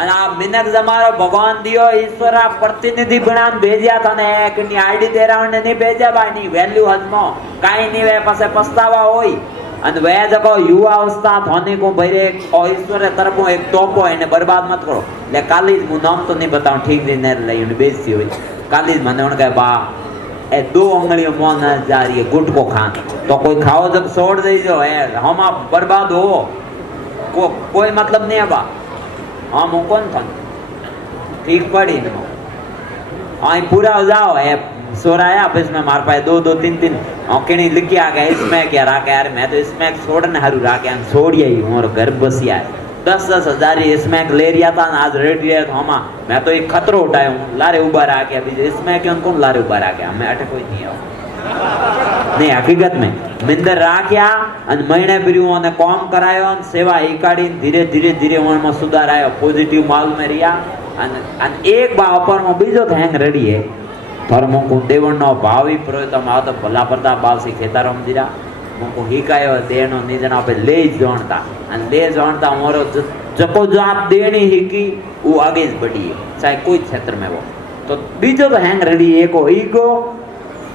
અને આ મિનક જમારો ભગવાન દિયો ઈશ્વરા પ્રતિનિધિ બનાન ભેજ્યા था ને એકની આઈડી તેરાવને ની ભેજ્યા બાની વેલ્યુ હજમો કાઈ ની વે પાસે પસ્તાવા હોઈ અને વે જકો યુવા અવસ્થા થોની को ભરે ઓ ઈશ્વરે તરફો એક ટોપો એને બરબાદ મત કરો લે કાલી હું નામ તો નહીં बताऊं ठीक दिन ने લઈને બેસી હોય કાલી મને ઓણ કહે બા ए 2 उंगलियों मोन जा रही है गुटको खान तो कोई खाओ जब छोड़ दे जो है हम आप बर्बाद हो कोई मतलब नहीं है बा हाँ मु कौन था ठीक पड़ी न हाँ पूरा हो जाओ है सोराया ऑफिस में मार पाए 2 3 औकेनी लिखी आ गया इसमें क्या रहा यार मैं तो इसमें छोड़ने हरू रहा के हम छोड़िए ही हूँ और घर बसिया है 10 हजार इसमें ले रिया था आज रेडी है तो हमा मैं तो एक खतरो उठाया हूँ लारे उबार आ गया अभी इसमें क्यों कौन लारे उबार आ गया हमें अटे कोई नहीं है नहीं हकीकत में मिंदर राख्या અને મહિને ભર્યું અને કામ કરાયો અને સેવા એકાડી ધીરે ધીરે ધીરે ઓણમાં સુધાર આવ્યો પોઝિટિવ માલ મે રહ્યા અને એક બા અપર માં બીજો હેંગ રેડી હે ધર્મો કો દેવણનો ભાવી પ્રયત્ન આ તો ભલા પરતા બાવસી ખેતારમ દીરા મકો હિકાયો દેનો નિજન આપે લે જોણતા અને લે જોણતા મોરો જકો જાપ દેણી हिकी वो आगे बढ़ी है चाहे कोई क्षेत्र में वो तो बीजो तो हैंग रेडी एक ईगो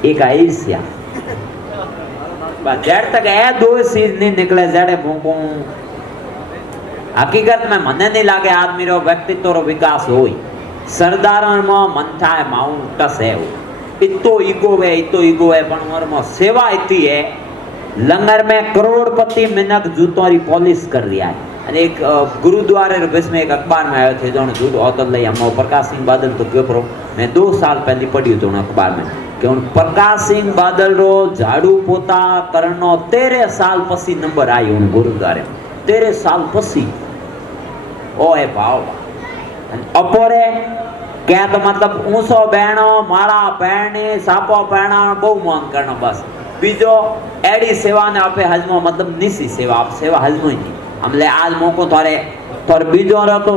एक ईर्ष्या जेड़ तक है 2 चीज नहीं निकले जेड़े मुको हकीकत में मने नहीं लागे आदमी रो व्यक्तित्व रो विकास होई सरदारण में मन थाय माउंटस है इतो ईगो है पण मोर में सेवा इतनी है लंगर में करोड़पति मिनक जूतोरी पॉलिश कर दिया है અને એક ગુરુદ્વારે में एक अखबार में आयो थे जोन जूत औतल लई हम प्रकाश सिंह बादल तो क्यों प्रो मैं 2 साल पहले पढ़ियो तो अखबार में कि उन प्रकाश सिंह बादल रो झाड़ू पोता करनो 13 साल पसी नंबर आई उन गुरुद्वारे 13 साल पसी ओ ए भाव अपोरे क्या तो मतलब ऊंसो बहनो माड़ा पहने सापो पहना बहु मान करना बस बीजो एडी सेवा ने आपे हजमो मतलब निसी सेवा आप सेवा हजमो ही नहीं हमले आज मौको थारे बीजो रहो तो